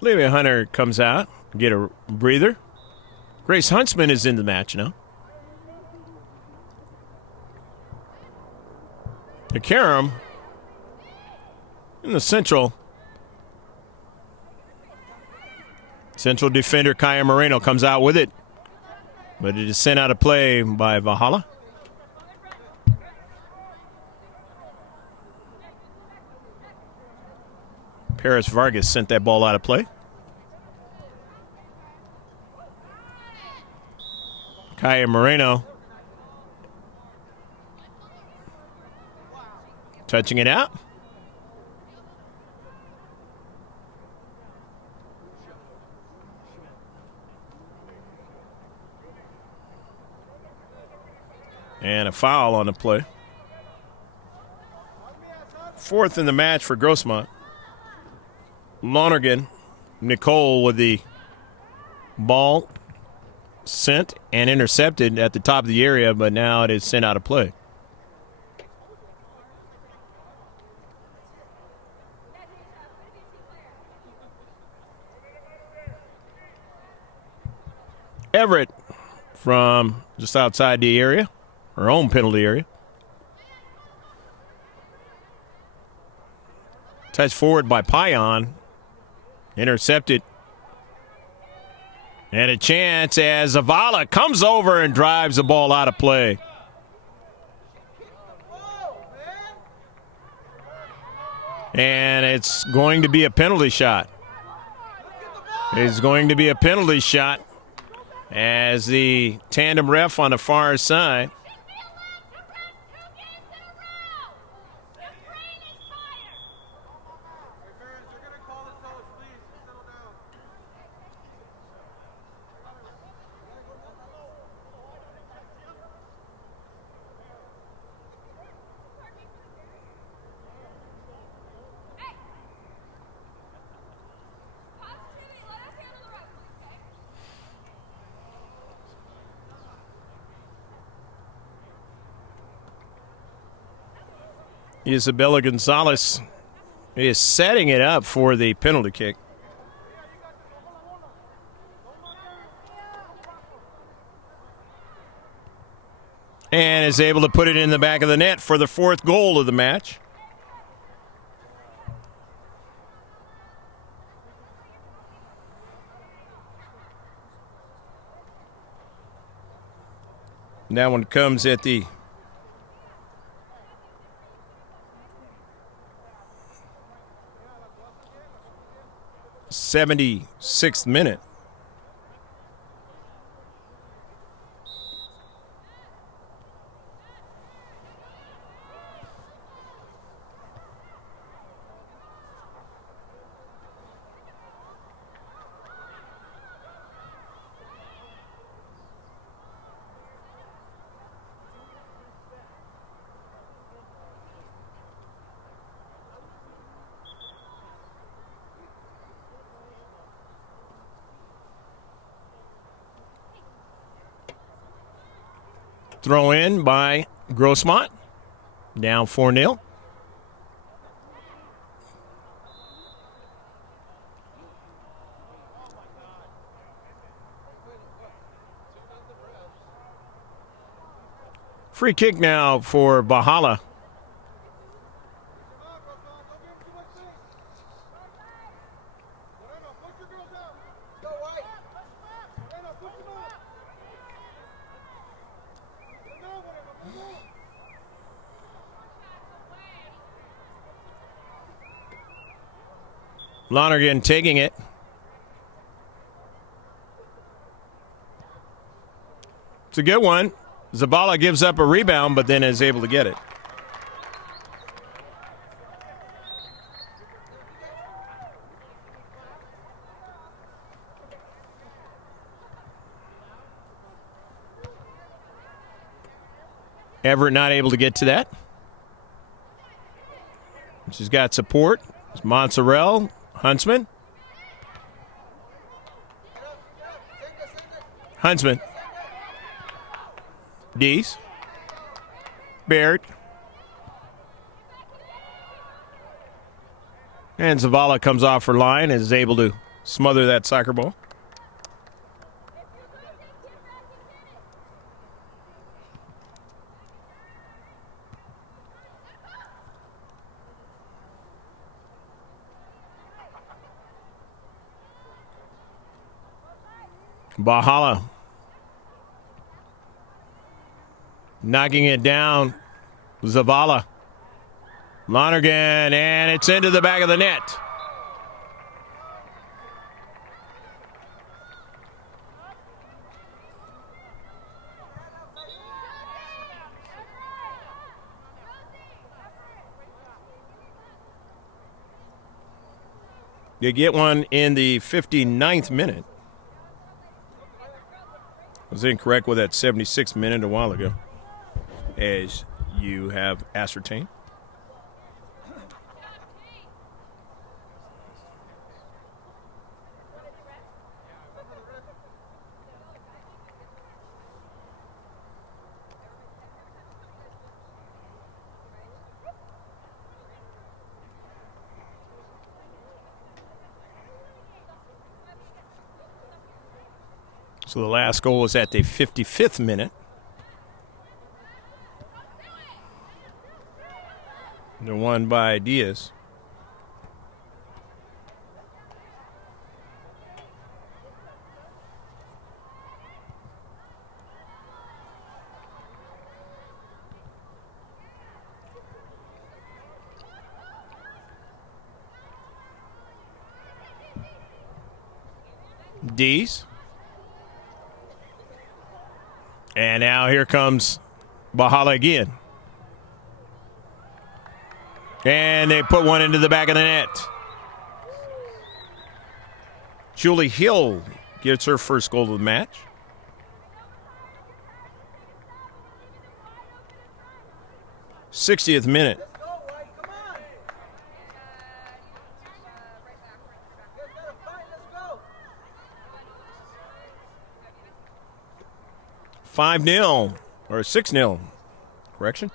Olivia Hunter comes out, get a breather. Grace Huntsman is in the match now. The Karam in the central. Central defender Kaya Moreno comes out with it. But it is sent out of play by Valhalla. Paris Vargas sent that ball out of play. Kaya Moreno touching it out. And a foul on the play. Fourth in the match for Grossmont. Lonergan, Nicole with the ball sent and intercepted at the top of the area, but now it is sent out of play. Everett from just outside the area, her own penalty area. Touch forward by Payan. Intercepted. And a chance as Zavala comes over and drives the ball out of play. And it's going to be a penalty shot. It's going to be a penalty shot as the tandem ref on the far side. Isabella Gonzalez is setting it up for the penalty kick. And is able to put it in the back of the net for the fourth goal of the match. that one comes at the 76th minute. Throw in by Grossmont. Down 4-0. Free kick now for Valhalla. Lonergan taking it. It's a good one. Zavala gives up a rebound, but then is able to get it. Everett not able to get to that. She's got support. It's Montserrat, Huntsman. Huntsman. Dees. Baird. And Zavala comes off her line and is able to smother that soccer ball. Valhalla knocking it down. Zavala. Lonergan, and it's into the back of the net. You get one in the 59th minute. I was incorrect with that 76th minute a while ago, as you have ascertained. So the last goal was at the 55th minute. The one by Diaz. Dees. And now here comes Valhalla again. And they put one into the back of the net. Julie Hill gets her first goal of the match. '60th minute. 5-0 or 6-0. Correction.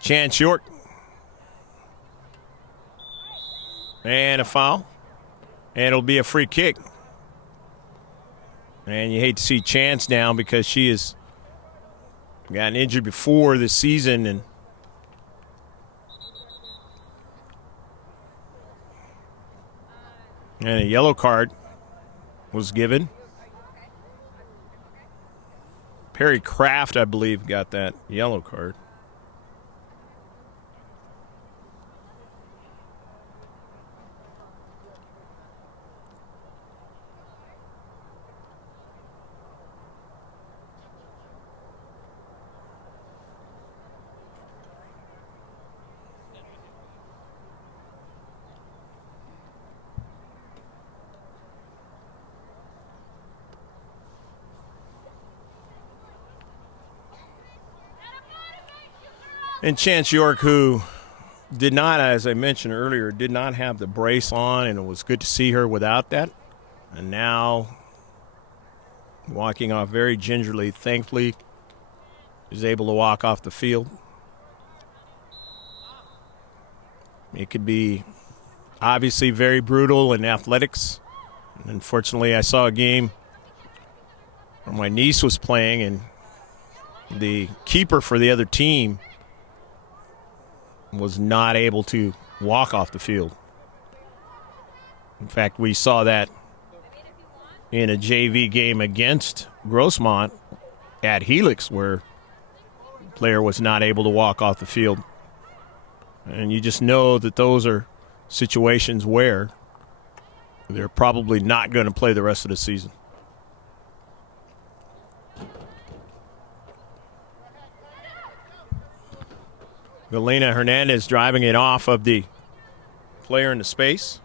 Chance short. And a foul. And it'll be a free kick. And you hate to see Chance down because she is Got injured before this season, and a yellow card was given. Perry Kraft, I believe, got that yellow card. And Chance York, who did not, as I mentioned earlier, did not have the brace on, and it was good to see her without that. And now, walking off very gingerly, thankfully, is able to walk off the field. It could be obviously very brutal in athletics. Unfortunately, I saw a game where my niece was playing, and the keeper for the other team was not able to walk off the field. In fact, we saw that in a JV game against Grossmont at Helix, where the player was not able to walk off the field. And you just know that those are situations where they're probably not going to play the rest of the season. Galena Hernandez driving it off of the player in the space.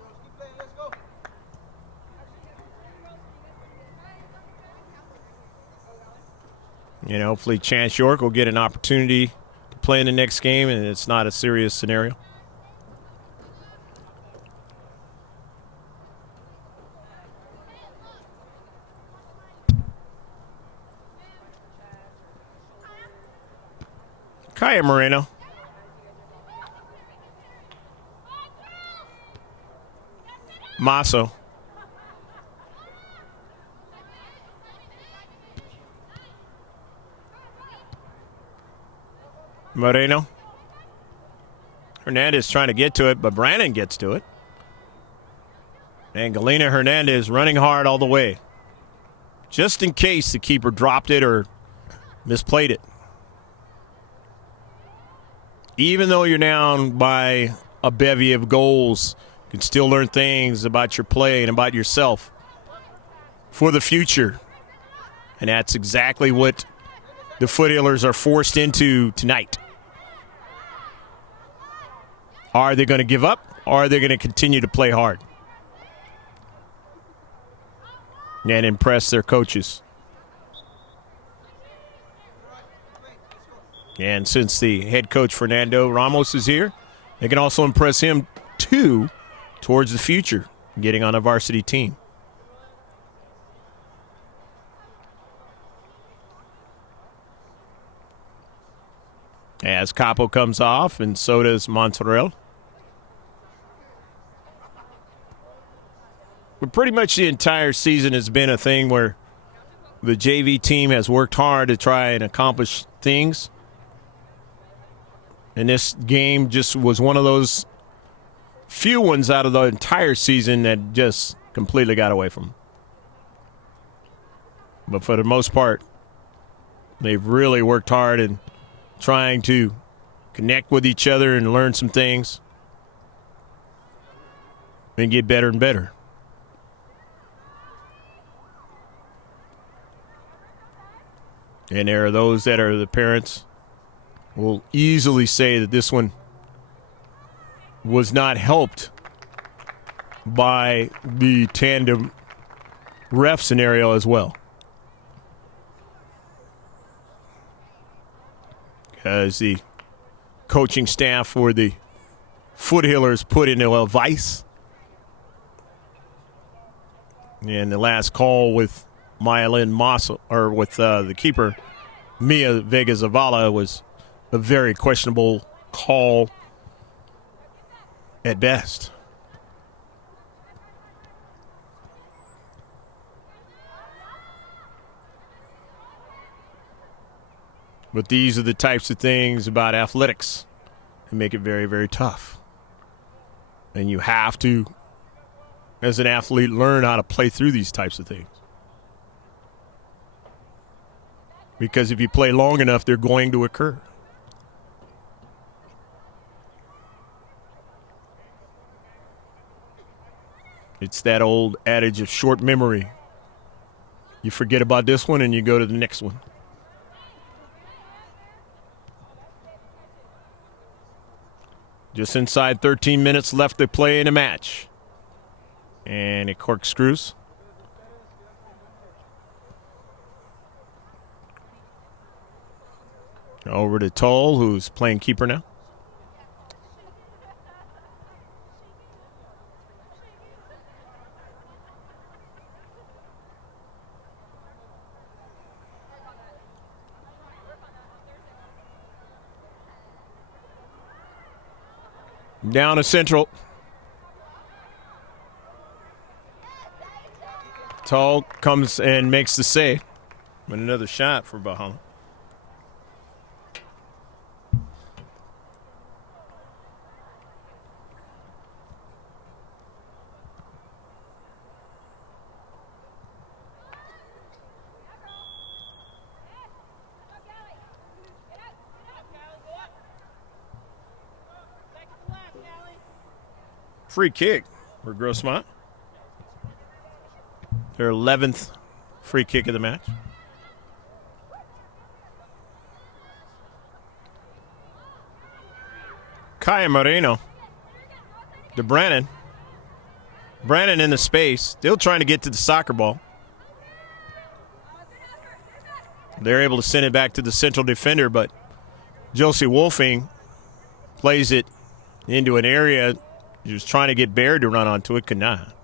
And hopefully Chance York will get an opportunity to play in the next game, and it's not a serious scenario. Kaya Moreno. Masso. Moreno. Hernandez trying to get to it, but Brannon gets to it. And Galena Hernandez running hard all the way, just in case the keeper dropped it or misplayed it. Even though you're down by a bevy of goals, you can still learn things about your play and about yourself for the future. And that's exactly what the Foothillers are forced into tonight. Are they going to give up, or are they going to continue to play hard and impress their coaches? And since the head coach, Fernando Ramos, is here, they can also impress him, too, towards the future, getting on a varsity team. As Capo comes off, and so does Montreal. But pretty much the entire season has been a thing where the JV team has worked hard to try and accomplish things. And this game just was one of those few ones out of the entire season that just completely got away from them. But for the most part, they've really worked hard in trying to connect with each other and learn some things and get better and better. And there are those that are the parents will easily say that this one was not helped by the tandem ref scenario as well. As the coaching staff for the Foothillers put into a vice. And the last call with Myelin Moss, or with the keeper, Mia Vega Zavala, was a very questionable call at best. But these are the types of things about athletics that make it very, very tough. And you have to, as an athlete, learn how to play through these types of things. Because if you play long enough, they're going to occur. It's that old adage of short memory. You forget about this one and you go to the next one. Just inside 13 minutes left to play in a match. And it corkscrews. Over to Toll, who's playing keeper now. Down to Central. Toll comes and makes the save. And another shot for Valhalla. Free kick for Grossmont. Their 11th free kick of the match. Kaya Moreno. To Brannon. Brannon in the space. Still trying to get to the soccer ball. They're able to send it back to the central defender, but Josie Wolfing plays it into an area. He was trying to get Baird to run onto it, could not.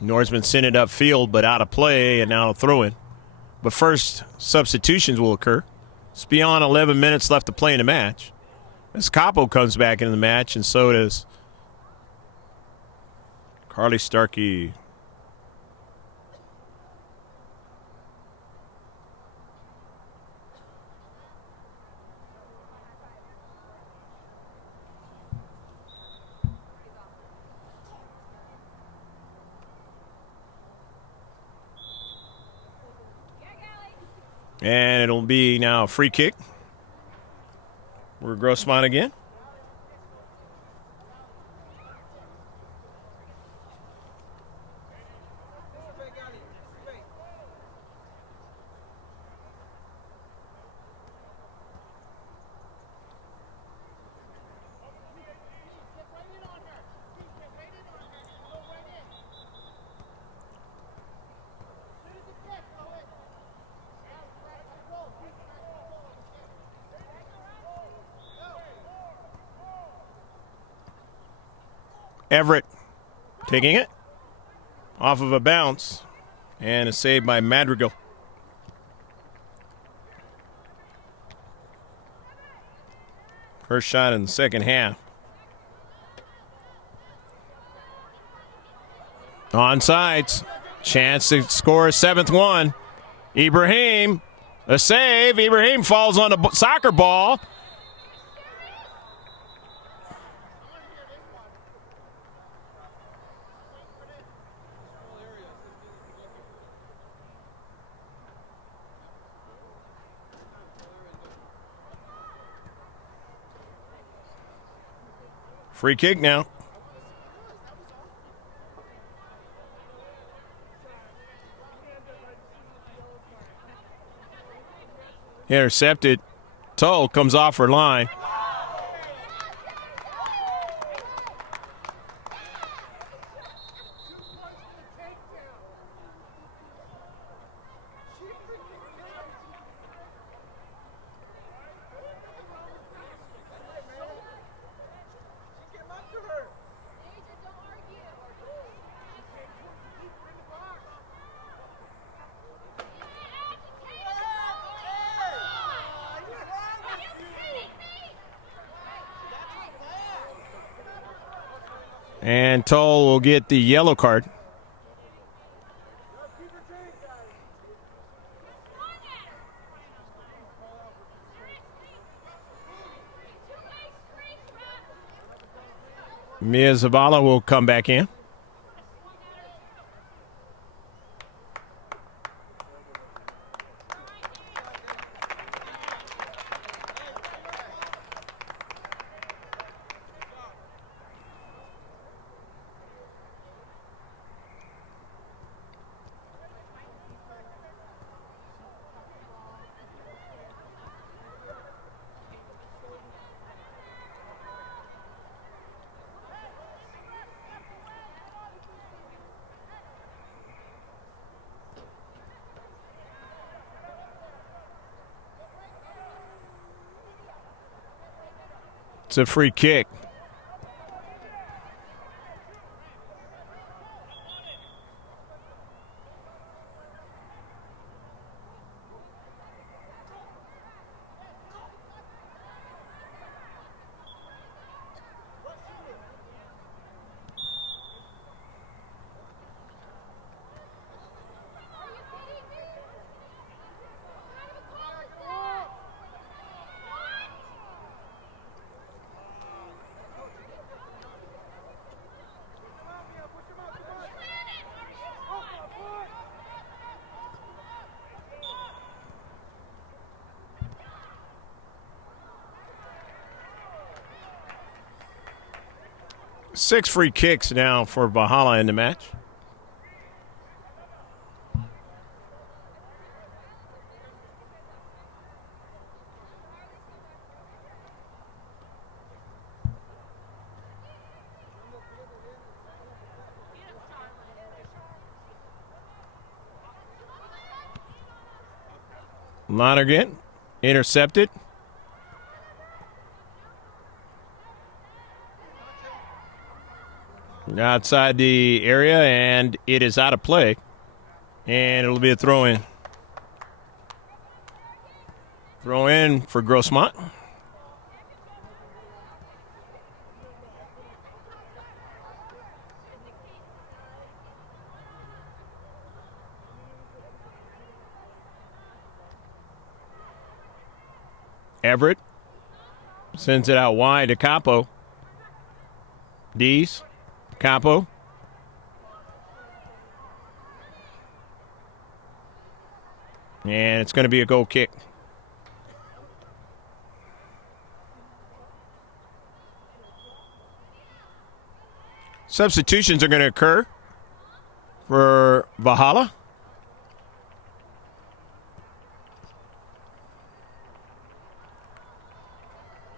Norseman sent it upfield, but out of play, and now a throw-in. But first, substitutions will occur. It's beyond 11 minutes left to play in the match. As Capo comes back into the match, and so does Carly Starkey. And it'll be now a free kick. We're Grossmont again. Everett taking it off of a bounce and a save by Madrigal. First shot in the second half. Onsides. Chance to score a seventh one. Ibrahim, a save. Ibrahim falls on the soccer ball. Free kick now. Intercepted. Toll comes off her line. And Toll will get the yellow card. Mia Zavala will come back in. It's a free kick. Six free kicks now for Valhalla in the match. Lonergan intercepted. Outside the area, and it is out of play. And it'll be a throw-in. Throw-in for Grossmont. Everett sends it out wide to Capo. Dees. Capo. And it's going to be a goal kick. Substitutions are going to occur for Valhalla.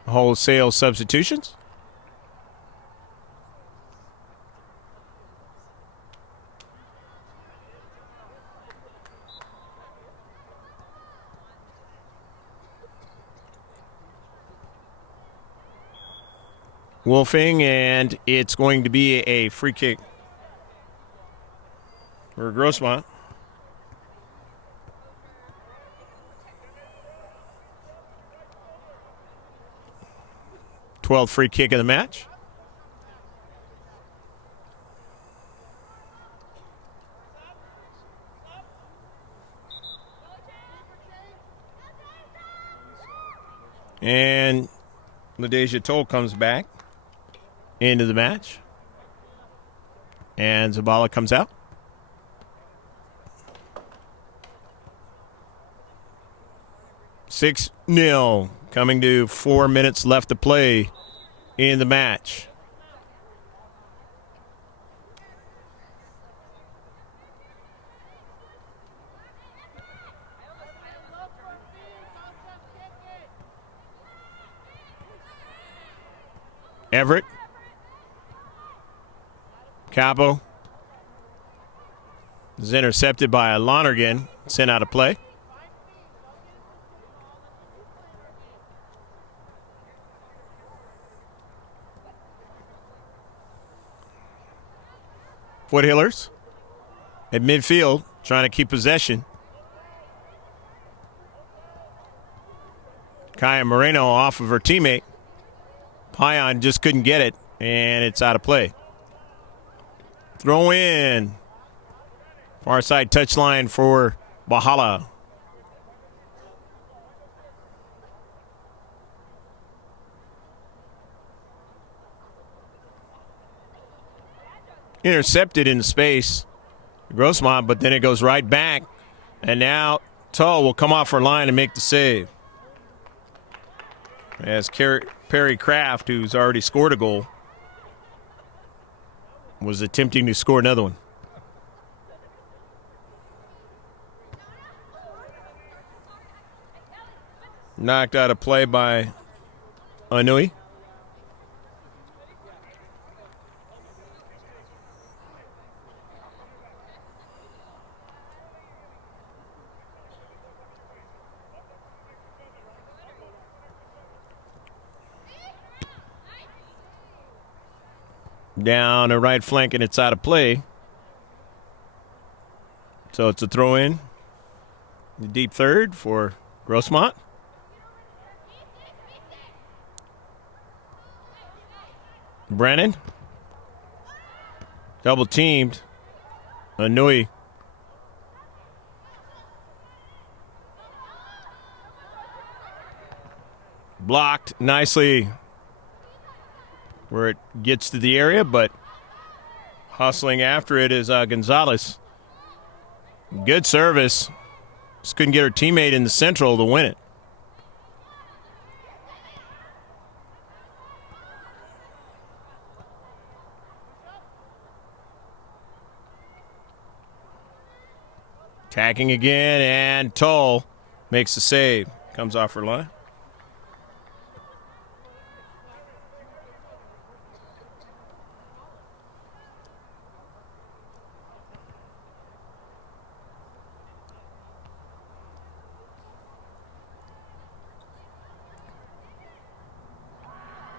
Wholesale substitutions. Wolfing, and it's going to be a free kick for Grossmont. #12 free kick of the match. And LaDeja Toll comes back into the match. And Zabala comes out. Six 0 coming to 4 minutes left to play in the match. Everett. Capo is intercepted by Lonergan, sent out of play. Foothillers at midfield trying to keep possession. Kaya Moreno off of her teammate. Pion just couldn't get it, and it's out of play. Throw in. Far side touchline for Valhalla. intercepted in the space, Grossmont, but then it goes right back. And now Tull will come off her line and make the save. As Perry Kraft, who's already scored a goal, was attempting to score another one. Knocked out of play by Anui. Down the right flank, and it's out of play. So it's a throw-in. The deep third for Grossmont. Brennan. Double teamed. Anui. Blocked nicely where it gets to the area, but hustling after it is Gonzalez. Good service. Just couldn't get her teammate in the central to win it. Attacking again, and Tull makes the save. Comes off her line.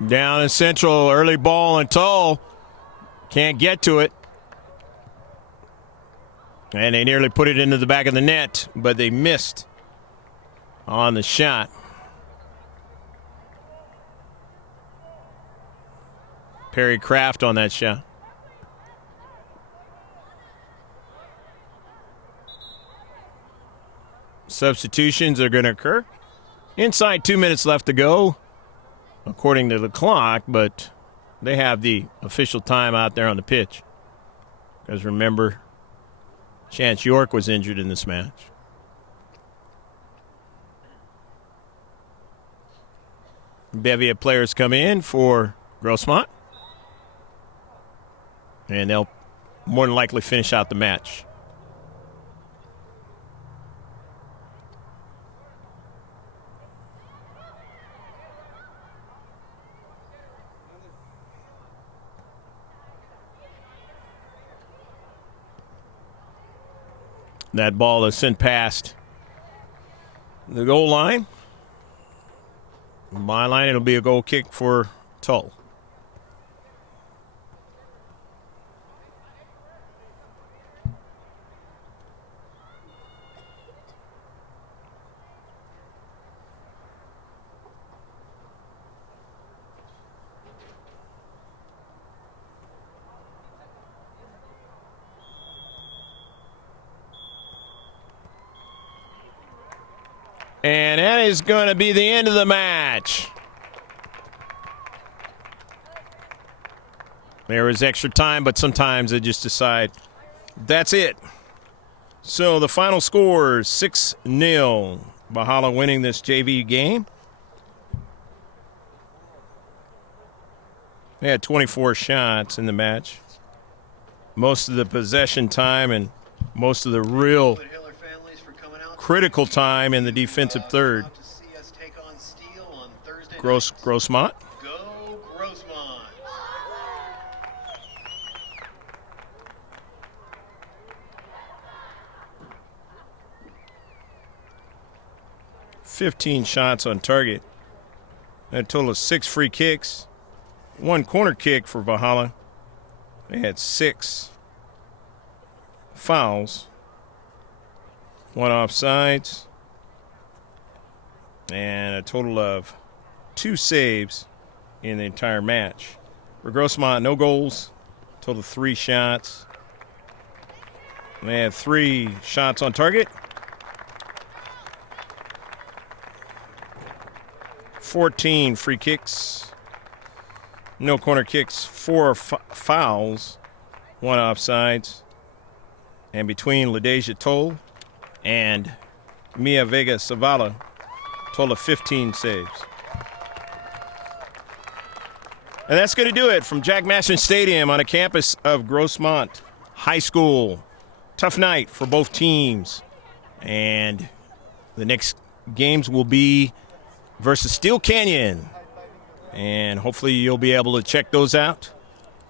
Down in central, early ball, and Tull can't get to it. And they nearly put it into the back of the net, but they missed on the shot. Perry Kraft on that shot. Substitutions are going to occur. Inside 2 minutes left to go, according to the clock, but they have the official time out there on the pitch. Because remember, Chance York was injured in this match. Bevy of players come in for Grossmont. And they'll more than likely finish out the match. That ball is sent past the goal line. My line, it'll be a goal kick for Tull. And that is going to be the end of the match. There is extra time, but sometimes they just decide that's it. So the final score is 6-0. Valhalla winning this JV game. They had 24 shots in the match. Most of the possession time and most of the real critical time in the defensive third. Grossmont. Go Grossmont. "15 shots on target. A total of 6 free kicks. 1 corner kick for Valhalla. They had 6 fouls. 1 offsides. And a total of 2 saves in the entire match. For Grossmont, no goals. Total of 3 shots. They had 3 shots on target. 14 free kicks. No corner kicks. 4 fouls. 1 offsides. And between LaDeja Toll and Mia Vega Zavala, total of 15 saves. And that's going to do it from Jack Masson Stadium on the campus of Grossmont High School. Tough night for both teams. And the next games will be versus Steel Canyon. And hopefully you'll be able to check those out.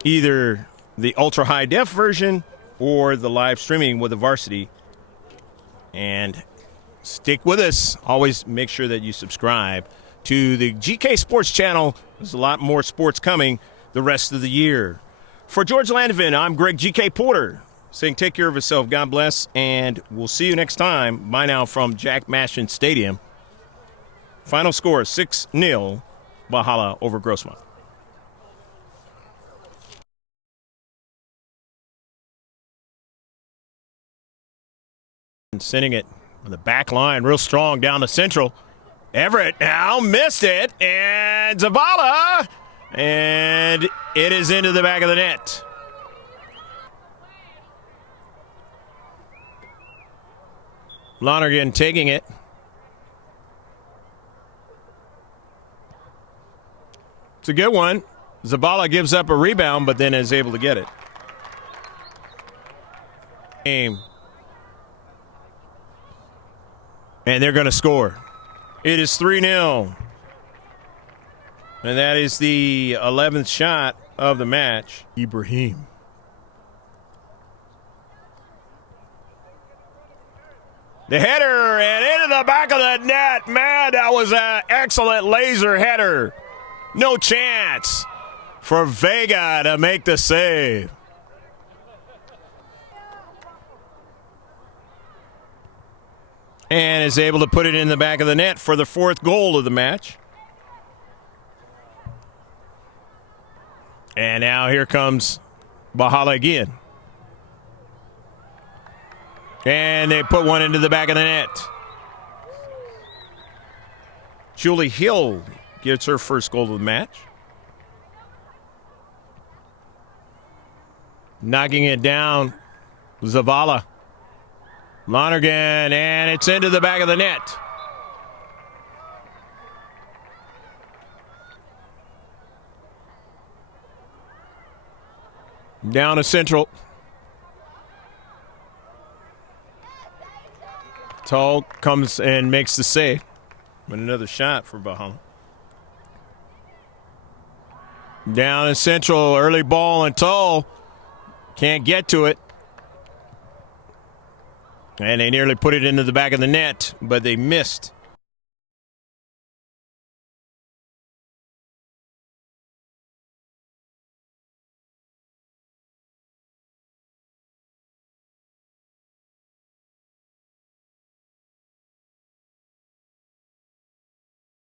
Either the ultra high def version or the live streaming with the Varsity. And stick with us. Always make sure that you subscribe to the GK Sports channel. There's a lot more sports coming the rest of the year. For George Landevin, I'm Greg GK Porter, saying take care of yourself. God bless, and we'll see you next time. Bye now from Jack Masson Stadium. Final score, 6-0, Valhalla over Grossmont. Sending it on the back line, real strong down the central. Everett now missed it, and Zavala, and it is into the back of the net. Lonergan taking it. It's a good one. Zavala gives up a rebound, but then is able to get it. Game. And they're going to score. It is 3-0. And that is the 11th shot of the match. Ibrahim. The header and into the back of the net. Man, that was an excellent laser header. No chance for Vega to make the save. And is able to put it in the back of the net for the 4th goal of the match. And now here comes Valhalla again. And they put one into the back of the net. Julie Hill gets her first goal of the match. Knocking it down, Zavala. Lonergan, and it's into the back of the net. Down to central. Tull comes and makes the save. But another shot for Valhalla. Down in central, early ball, and Tull can't get to it. And they nearly put it into the back of the net, but they missed.